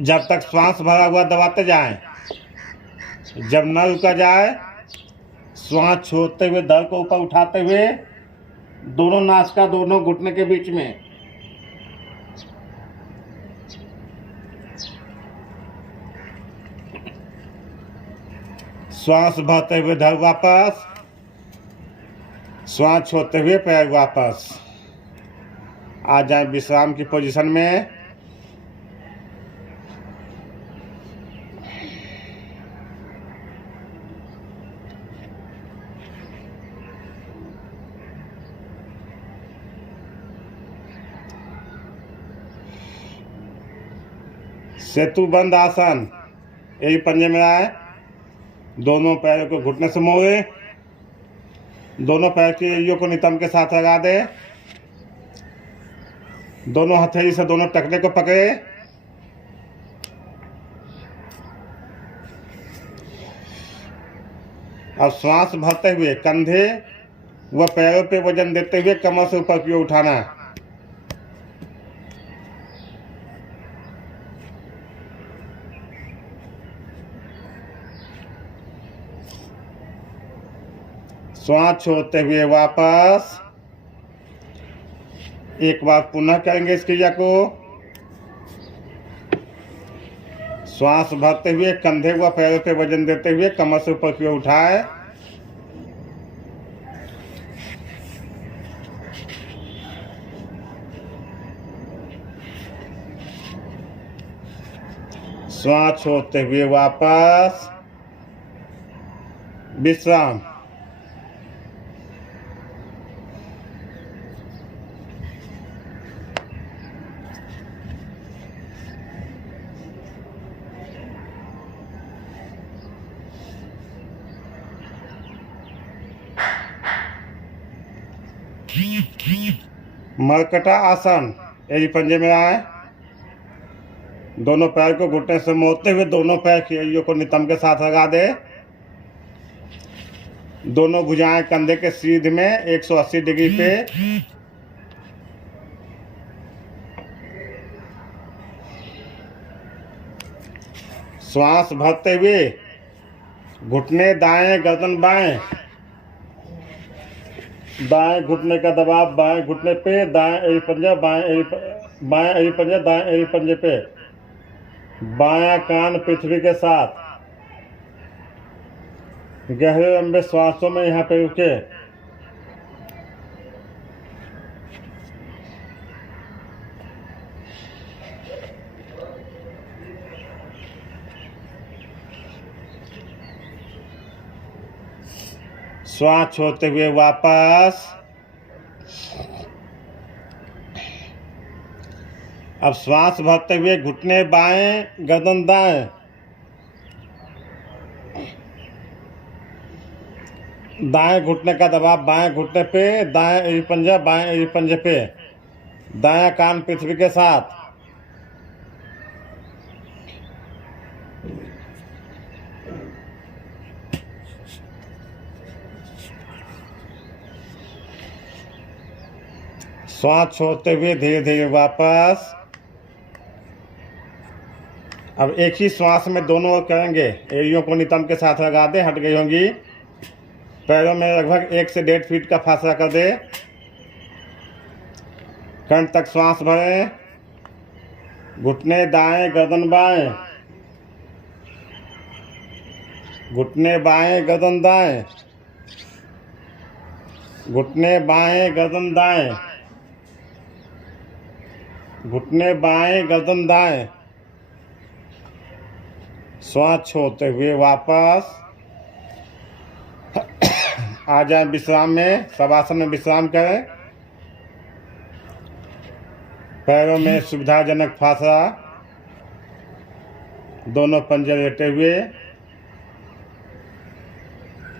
जब तक श्वास भरा हुआ दबाते जाएं। जब न रुका जाए, श्वास छोड़ते हुए धड़ को ऊपर उठाते हुए दोनों नासिका दोनों घुटने के बीच में। श्वास भरते हुए धड़ वापस, श्वास छोड़ते हुए पैर वापस। आ जाए विश्राम की पोजीशन में। सेतुबंद आसन, यही पंजे में आए। दोनों पैरों को घुटने से मोड़े, दोनों पैर की एड़ियों को नितंब के साथ लगा दे, दोनों हथेली से दोनों टखने को पकड़े। अब श्वास भरते हुए कंधे व पैरों पे वजन देते हुए कमर से ऊपर की ओर उठाना। श्वास छोड़ते हुए वापस। एक बार पुनः करेंगे इस क्रिया को। श्वास भरते हुए कंधे व पैरों पे वजन देते हुए कमर से ऊपर की ओर उठाए। श्वास छोड़ते हुए वापस। विश्राम। मरकटा आसन, यही पंजे में आए। दोनों पैर को घुटने से मोड़ते हुए दोनों पैर की एड़ियों को नितंब के साथ लगा दे। दोनों भुजाएं कंधे के सीध में 180 डिग्री पे। श्वास भरते हुए घुटने दाएं, गर्दन बाएं। दाएं घुटने का दबाव बाएं घुटने पे, दाएं एड़ी पंजा, बाएं एड़ी पंजा, दाएं एड़ी पंजे पे। बायां कान पृथ्वी के साथ। गहरे लंबे श्वासों में यहाँ पे रुके। श्वास छोड़ते हुए वापस। अब श्वास भरते हुए घुटने बाएं, गर्दन दाएं। दाएं घुटने का दबाव बाएं घुटने पे, दाएं एड़ी पंजा बाएं एड़ी पंजे पे, दायां कान पृथ्वी के साथ। श्वास छोड़ते हुए धीरे धीरे वापस। अब एक ही श्वास में दोनों ओर करेंगे। एड़ियों को नितंब के साथ लगा दे, हट गई होंगी। पैरों में लगभग 1 से 1.5 फीट का फासला कर दे। कंठ तक श्वास भरें। घुटने दाएं, गर्दन बाएं। घुटने बाएं, गर्दन दाएं। घुटने बाएं, गर्दन दाएं। घुटने बाएं, गर्दन दाएं। श्वास छोड़ते हुए वापस आ जाए विश्राम में। शवासन में विश्राम करें। पैरों में सुविधाजनक फासला, दोनों पंजे लेटे हुए।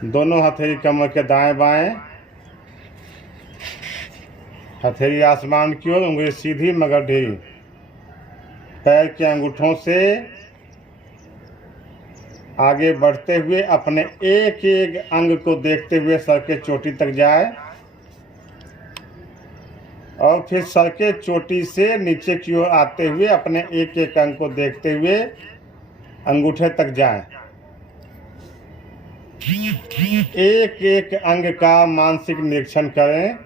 दोनों हथेली कमर के दाएं बाएं। हथेली आसमान की ओर, उंगली सीधी मगर ढीली। पैर के अंगूठों से आगे बढ़ते हुए अपने एक एक अंग को देखते हुए सर के चोटी तक जाए और फिर सर के चोटी से नीचे की ओर आते हुए अपने एक एक अंग को देखते हुए अंगूठे तक जाए। एक एक अंग का मानसिक निरीक्षण करें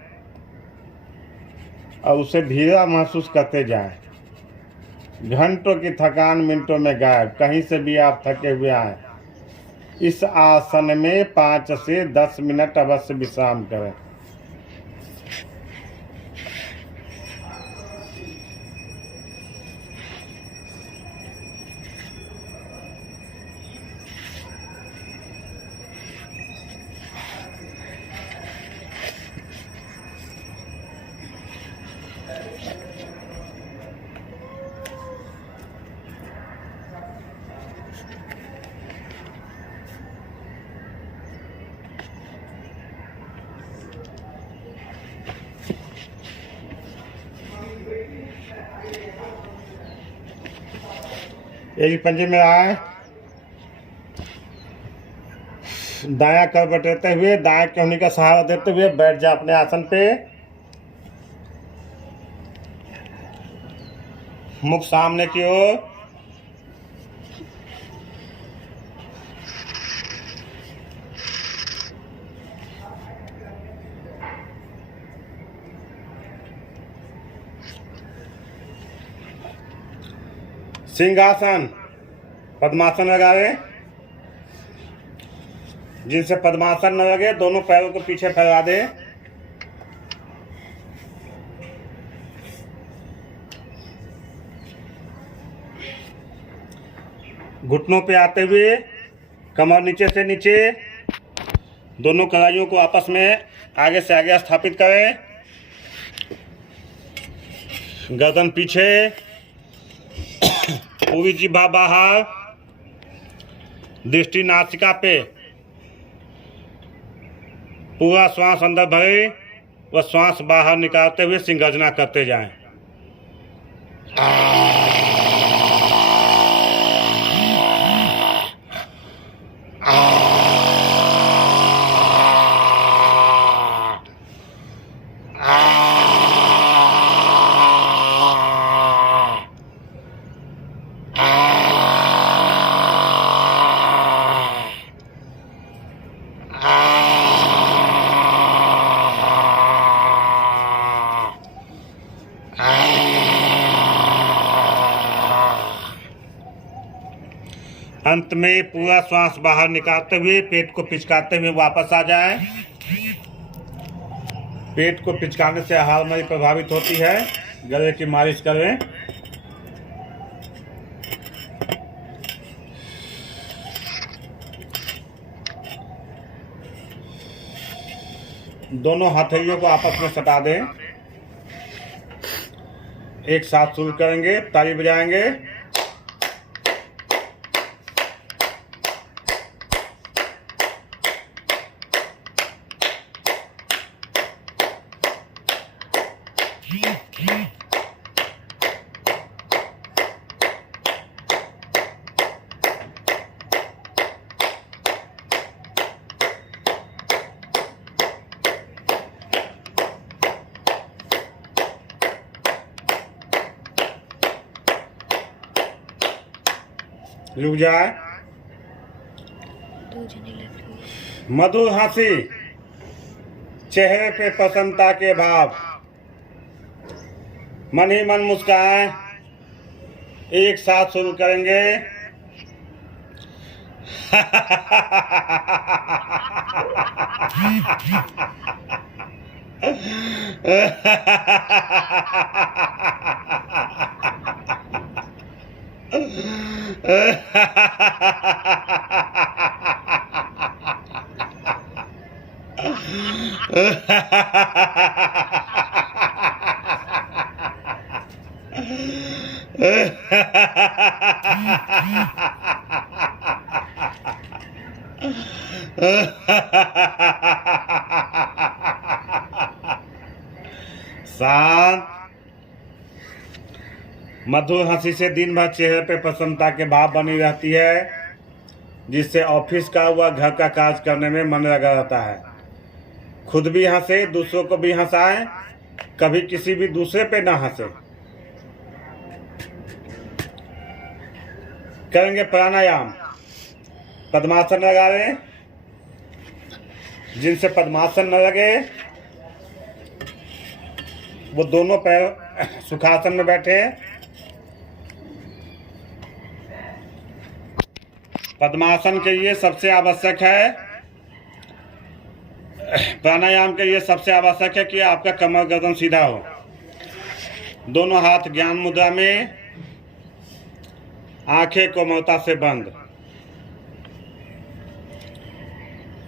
और उसे धीरे महसूस करते जाएं। घंटों की थकान मिनटों में गायब। कहीं से भी आप थके हुए आए, इस आसन में 5 से 10 मिनट अवश्य विश्राम करें। एक पंजे में आए। दायां कर बटेरते हुए दाएं कोहनी का सहारा देते हुए बैठ जा अपने आसन पे। मुख सामने की ओर। सिंहासन, पद्मासन लगावे। जिनसे पद्मासन न लगे दोनों पैरों को पीछे फैला दे। घुटनों पे आते हुए कमर नीचे से नीचे, दोनों कलाइयों को आपस में आगे से आगे स्थापित करें। गर्दन पीछे, पूरी जीभा बाहर, दृष्टि नासिका पे। पूरा श्वास अंदर भरे व श्वास बाहर निकालते हुए सिंहगर्जना करते जाएं। अंत में पूरा श्वास बाहर निकालते हुए पेट को पिचकाते हुए वापस आ जाए। पेट को पिचकाने से हार्मोन प्रभावित होती है। गले की मालिश करें। दोनों हथेलियों को आपस में सटा दें। एक साथ शुरू करेंगे, ताली बजाएंगे। रुक जाए। मधुर हंसी, चेहरे पे प्रसन्नता के भाव, मन ही मन मुस्काएं। एक साथ शुरू करेंगे। शांत। मधुर हंसी से दिन भर चेहरे पे प्रसन्नता के भाव बनी रहती है, जिससे ऑफिस का व घर का कार्य करने में मन लगा रहता है। खुद भी हंसे, दूसरों को भी हंसाएं, कभी किसी भी दूसरे पे ना हंसे। करेंगे प्राणायाम। पद्मासन लगा लें। जिनसे पद्मासन न लगे वो दोनों पैर सुखासन में बैठे। पद्मासन के लिए सबसे आवश्यक है, प्राणायाम के लिए सबसे आवश्यक है कि आपका कमर गर्दन सीधा हो। दोनों हाथ ज्ञान मुद्रा में, आंखें कोमलता से बंद।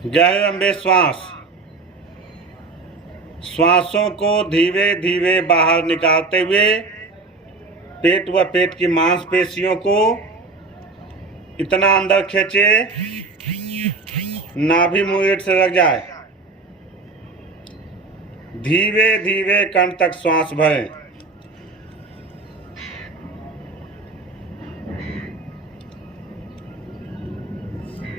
गहरे लंबे श्वास। श्वासों को धीरे धीरे बाहर निकालते हुए पेट व पेट की मांसपेशियों को इतना अंदर खींचे नाभि मुंह से लग जाए। धीरे धीरे कंठ तक श्वास भरें।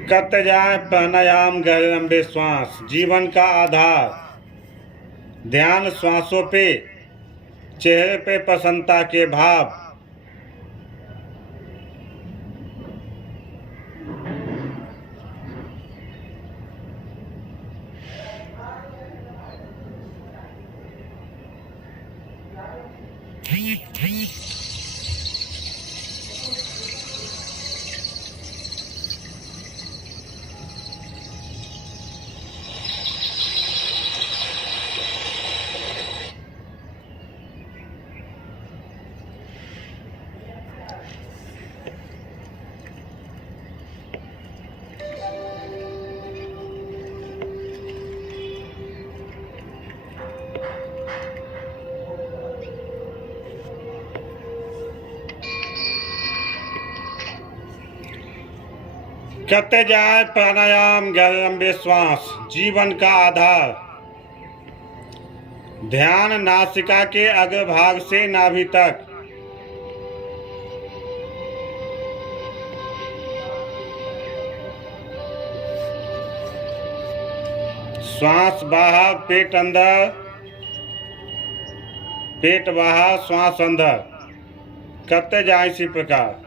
करते जाएं प्राणायाम। गहरे लंबे श्वास जीवन का आधार। ध्यान श्वासों पे, चेहरे पे प्रसन्नता के भाव। करते जाए प्राणायाम। गहरे लंबे श्वास जीवन का आधार। ध्यान नासिका के अग्रभाग से नाभि तक। श्वास बाहर, पेट अंदर, पेट बाहर, श्वास अंदर। करते जाए इसी प्रकार।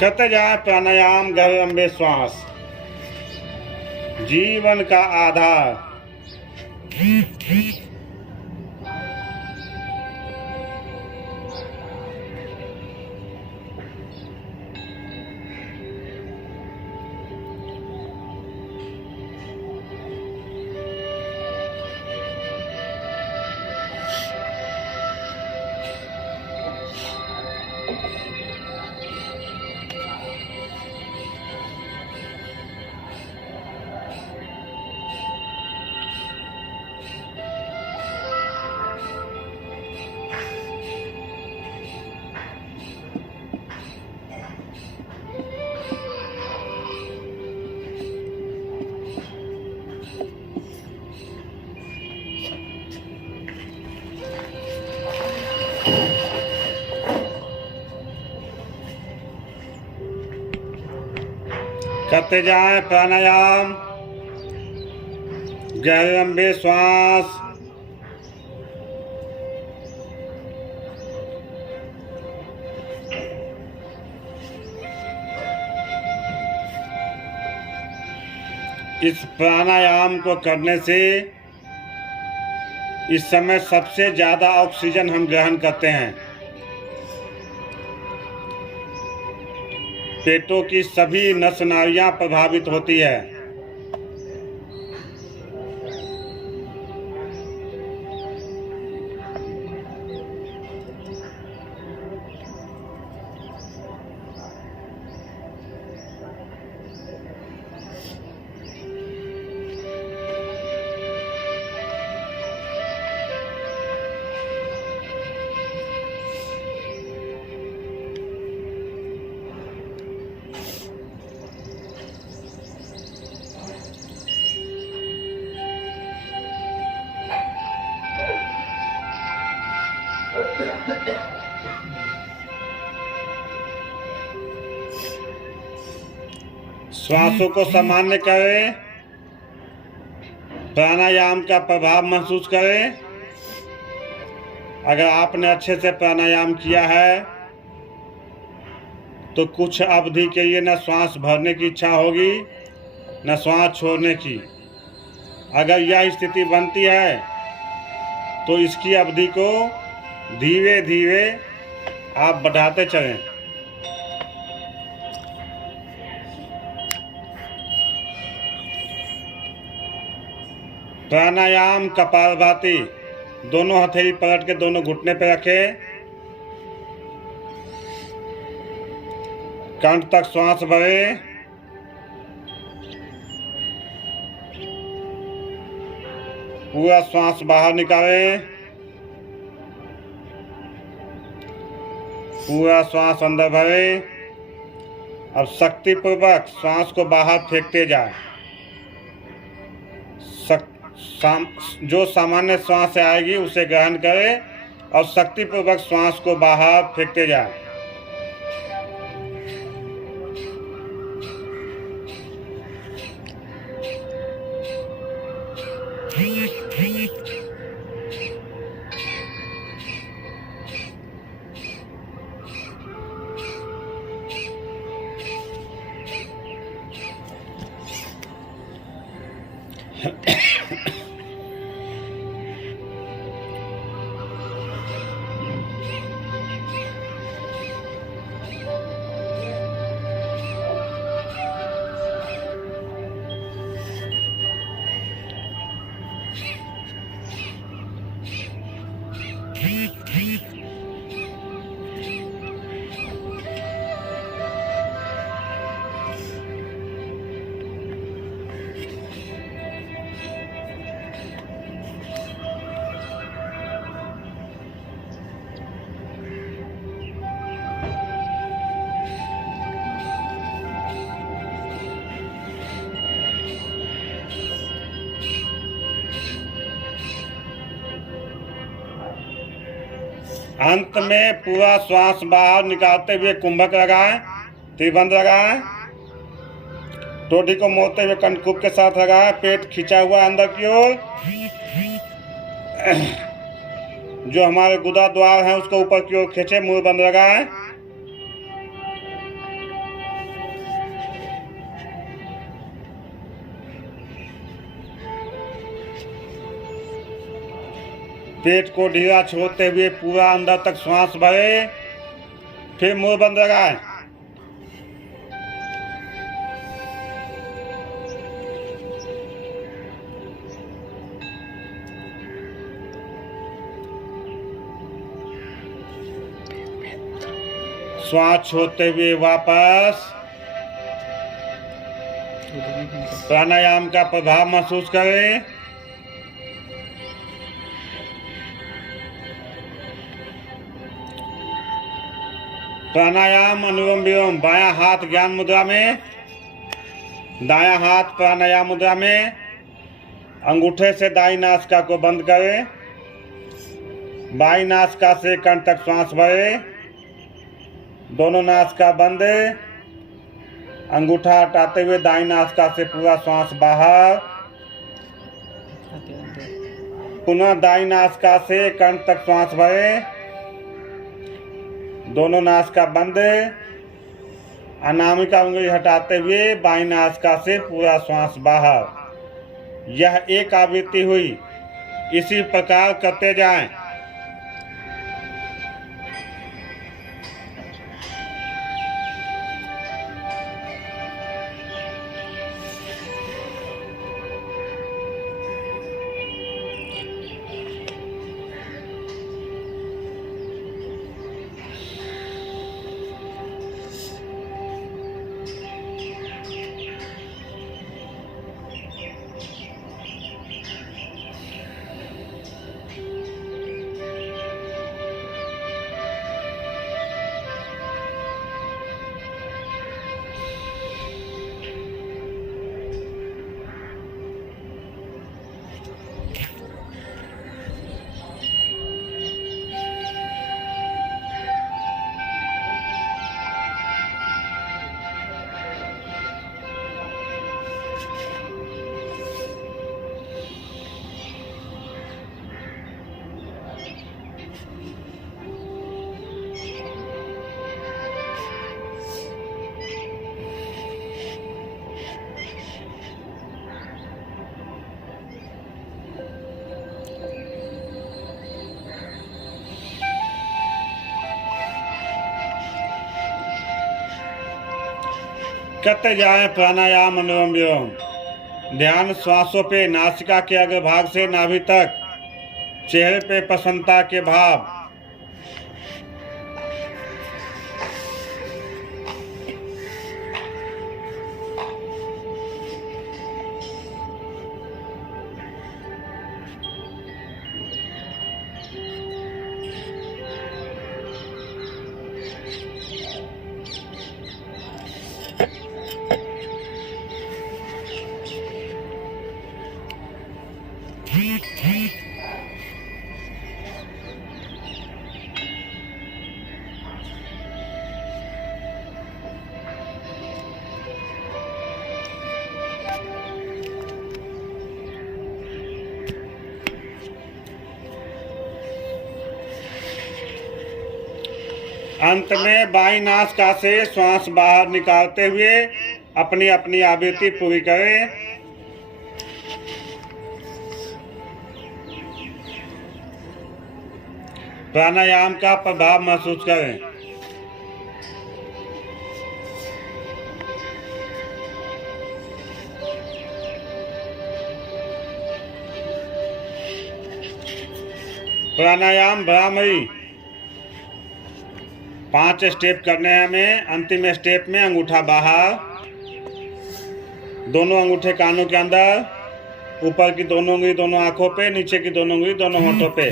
करते जाए प्राणायाम, गहरे लंबे श्वास, जीवन का आधार। करते जाएं प्राणायाम, गहरे लंबे श्वास, इस प्राणायाम को करने से इस समय सबसे ज्यादा ऑक्सीजन हम ग्रहण करते हैं। पेटों की सभी नस नाड़ियां प्रभावित होती है। श्वासों को सामान्य करें, प्राणायाम का प्रभाव महसूस करें। अगर आपने अच्छे से प्राणायाम किया है तो कुछ अवधि के लिए न श्वास भरने की इच्छा होगी न श्वास छोड़ने की। अगर यह स्थिति बनती है तो इसकी अवधि को धीरे धीरे आप बढ़ाते चलें। प्राणायाम कपालभाति, दोनों हथेली पलट के दोनों घुटने पे रखें। कंठ तक श्वास भरें। पूरा श्वास बाहर निकालें। पूरा श्वास अंदर भरें। अब शक्तिपूर्वक श्वास को बाहर फेंकते जाएं। जो सामान्य श्वास से आएगी उसे ग्रहण करें और शक्तिपूर्वक श्वास को बाहर फेंकते जाएं। अंत में पूरा श्वास बाहर निकालते हुए कुंभक लगाएं, त्रिबंध लगाएं। टोटी को मोड़ते हुए कंठकूप के साथ लगाएं। पेट खींचा हुआ अंदर की ओर। जो हमारे गुदा द्वार है उसको ऊपर की ओर खींचे। मुंह बंद लगाएं। पेट को ढीला छोड़ते हुए पूरा अंदर तक श्वास भरे, फिर मुंह बंद लगाए। श्वास छोड़ते हुए वापस प्राणायाम का प्रभाव महसूस करें। प्राणायाम अनुलोम विलोम। बायां हाथ ज्ञान मुद्रा में, दायां हाथ प्राणायाम मुद्रा में। अंगूठे से दाईं नासिका को बंद करें। बाईं नासिका से कंठ तक श्वास भरे, दोनों नासिका बंद। अंगूठा हटाते हुए दाईं नासिका से पूरा श्वास बाहर। पुनः दाईं नासिका से कंठ तक श्वास भरे, दोनों नासिका बंद। अनामिका उंगली हटाते हुए बाईं नासिका से पूरा श्वास बाहर। यह एक आवृत्ति हुई, इसी प्रकार करते जाएं। करते जाएं प्राणायाम अनुलोम विलोम। ध्यान श्वासों पे, नासिका के अग्रभाग से नाभि तक। चेहरे पे प्रसन्नता के भाव। अंत में बाईं नासिका से श्वास बाहर निकालते हुए अपनी अपनी आवृत्ति पूरी करें। प्राणायाम का प्रभाव महसूस करें। प्राणायाम भ्रामरी 5 स्टेप करने हैं हमें। अंतिम स्टेप में अंगूठा बाहर, दोनों अंगूठे कानों के अंदर, ऊपर की दोनों उंगली दोनों आंखों पे, नीचे की दोनों उंगली दोनों होठों पे।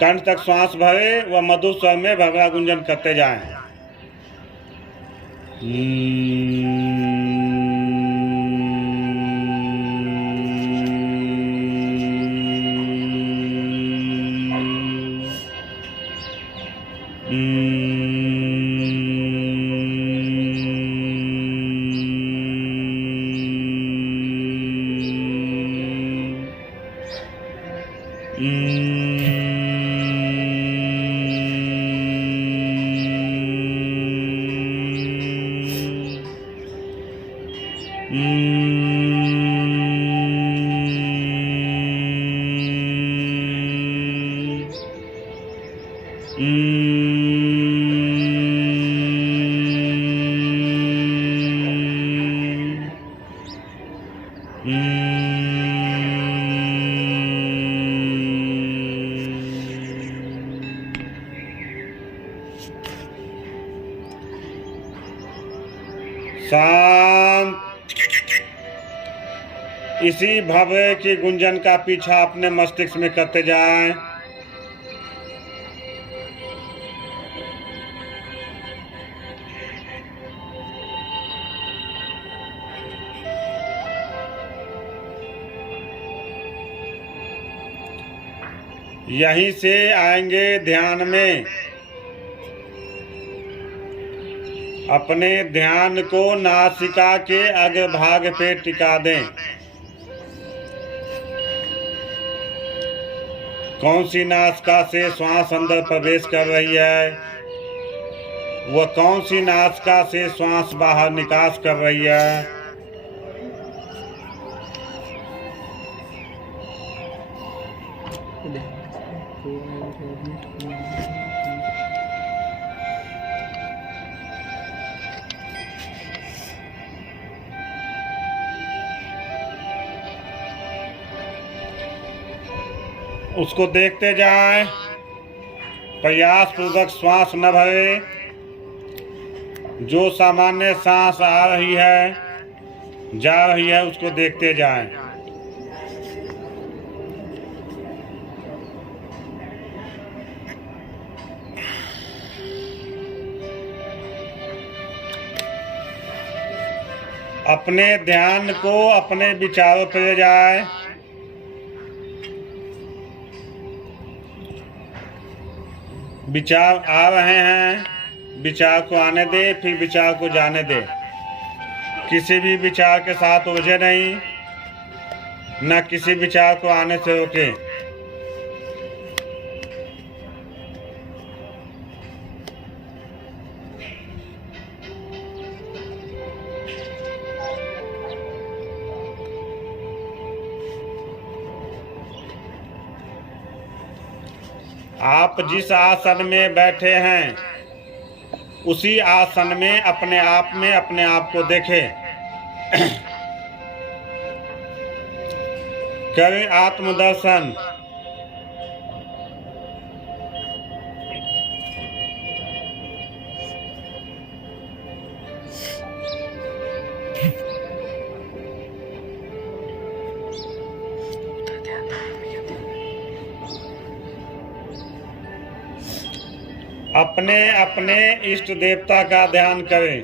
कंठ तक श्वास भरे व मधुर स्वर में भगवा गुंजन करते जाएं। शांत। इसी भव्य की गुंजन का पीछा अपने मस्तिष्क में करते जाएं। यहीं से आएंगे ध्यान में। अपने ध्यान को नासिका के अग्रभाग पे टिका दें। कौन सी नासिका से श्वास अंदर प्रवेश कर रही है, वह कौन सी नासिका से श्वास बाहर निकास कर रही है। उसको देखते जाएं। प्रयास पूर्वक श्वास न भरे। जो सामान्य सांस आ रही है जा रही है उसको देखते जाएं। अपने ध्यान को अपने विचारों पर ले जाए। विचार आ रहे हैं, विचार को आने दे, फिर विचार को जाने दे। किसी भी विचार के साथ उलझे नहीं, न किसी विचार को आने से रोके। आप जिस आसन में बैठे हैं उसी आसन में अपने आप को देखें। करें आत्मदर्शन। अपने अपने इष्ट देवता का ध्यान करें।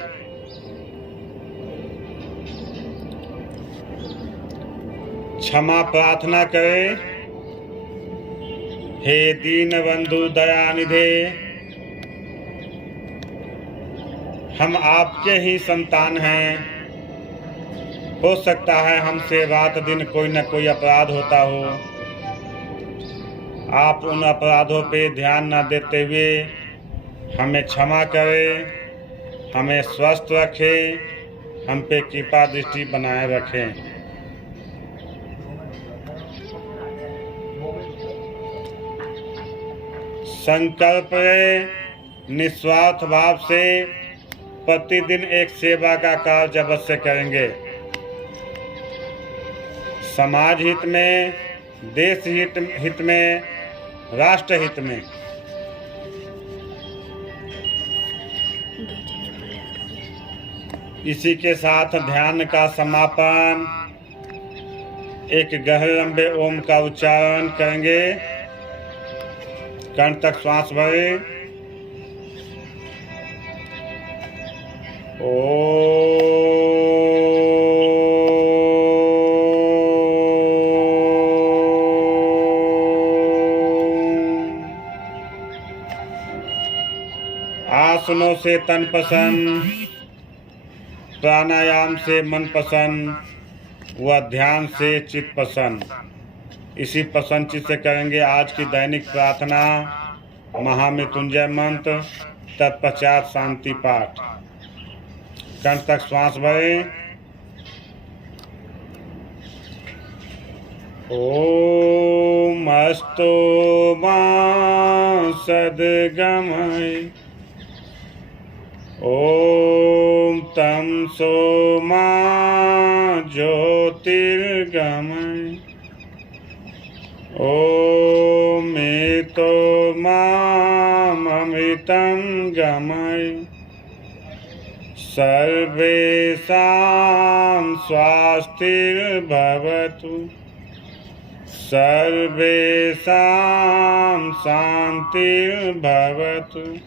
क्षमा प्रार्थना करें। हे दीन बंधु दयानिधे, हम आपके ही संतान हैं। हो सकता है हमसे रात दिन कोई न कोई अपराध होता हो। आप उन अपराधों पे ध्यान न देते हुए हमें क्षमा करें, हमें स्वस्थ रखें, हम पे कृपा दृष्टि बनाए रखें। संकल्प निस्वार्थ भाव से प्रतिदिन एक सेवा का कार्य अवश्य करेंगे। समाज हित में, देश हित में, राष्ट्र हित में। इसी के साथ ध्यान का समापन एक गहरे लंबे ओम का उच्चारण करेंगे। कंठ तक श्वास भरे। आसनों से तन पसंद, प्राणायाम से मन पसंद व ध्यान से चित्त पसंद। इसी पसंद चित्त से करेंगे आज की दैनिक प्रार्थना, महामृत्युंजय मंत्र, तत्पश्चात शांति पाठ। कंठ तक श्वास भरें। ओम अस्तु मा सद्गमय। ओम तमसो मा ज्योतिर्गमय। ओम एतो मामृतं गमय। सर्वेषां स्वास्तिर्भवतु। सर्वेषां शान्तिर्भवतु।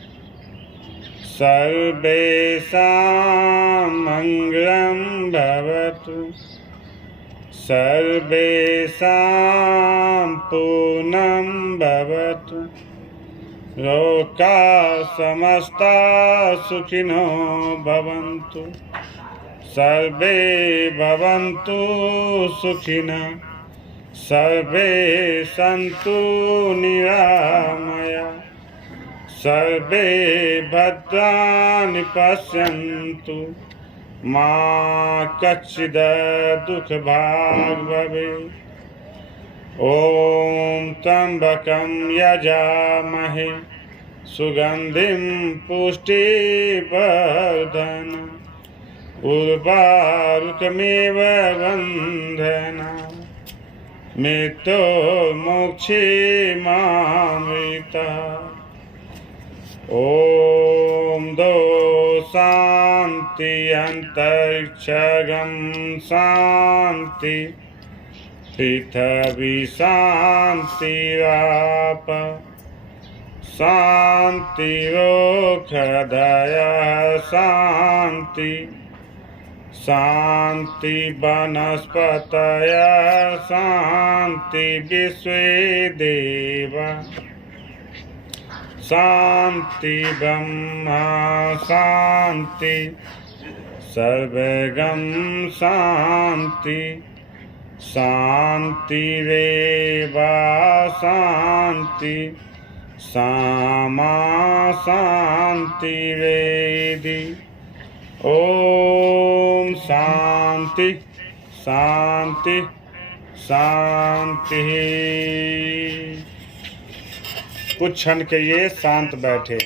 सर्वेषां मङ्गलं भवतु। सर्वेषां पूर्णं भवतु। लोकाः समस्ताः सुखिनो भवन्तु। सर्वे भवन्तु सुखिनः। सर्वे सन्तु निरामया। सर्वे भद्राणि पश्यन्तु। मा कश्चित् दुःखभाग् भवेत्। ॐ त्र्यम्बकं यजामहे सुगन्धिं पुष्टिवर्धनम् उर्वारुकमिव बन्धनान् मृत्युर्मुक्षीमामृतः। ॐ दो शान्ति अन्तरिक्षं शान्ति पृथिवी शान्तिराप शान्तिरोषधयः शान्ति शान्ति वनस्पतयः शान्ति विश्वे देवा शान्ति ब्रह्म शान्ति सर्वगं शान्ति शान्तिरेव शान्ति सामा शान्तिरेधि। ओम शांति शांति शांति। कुछ क्षण के लिए शांत बैठे।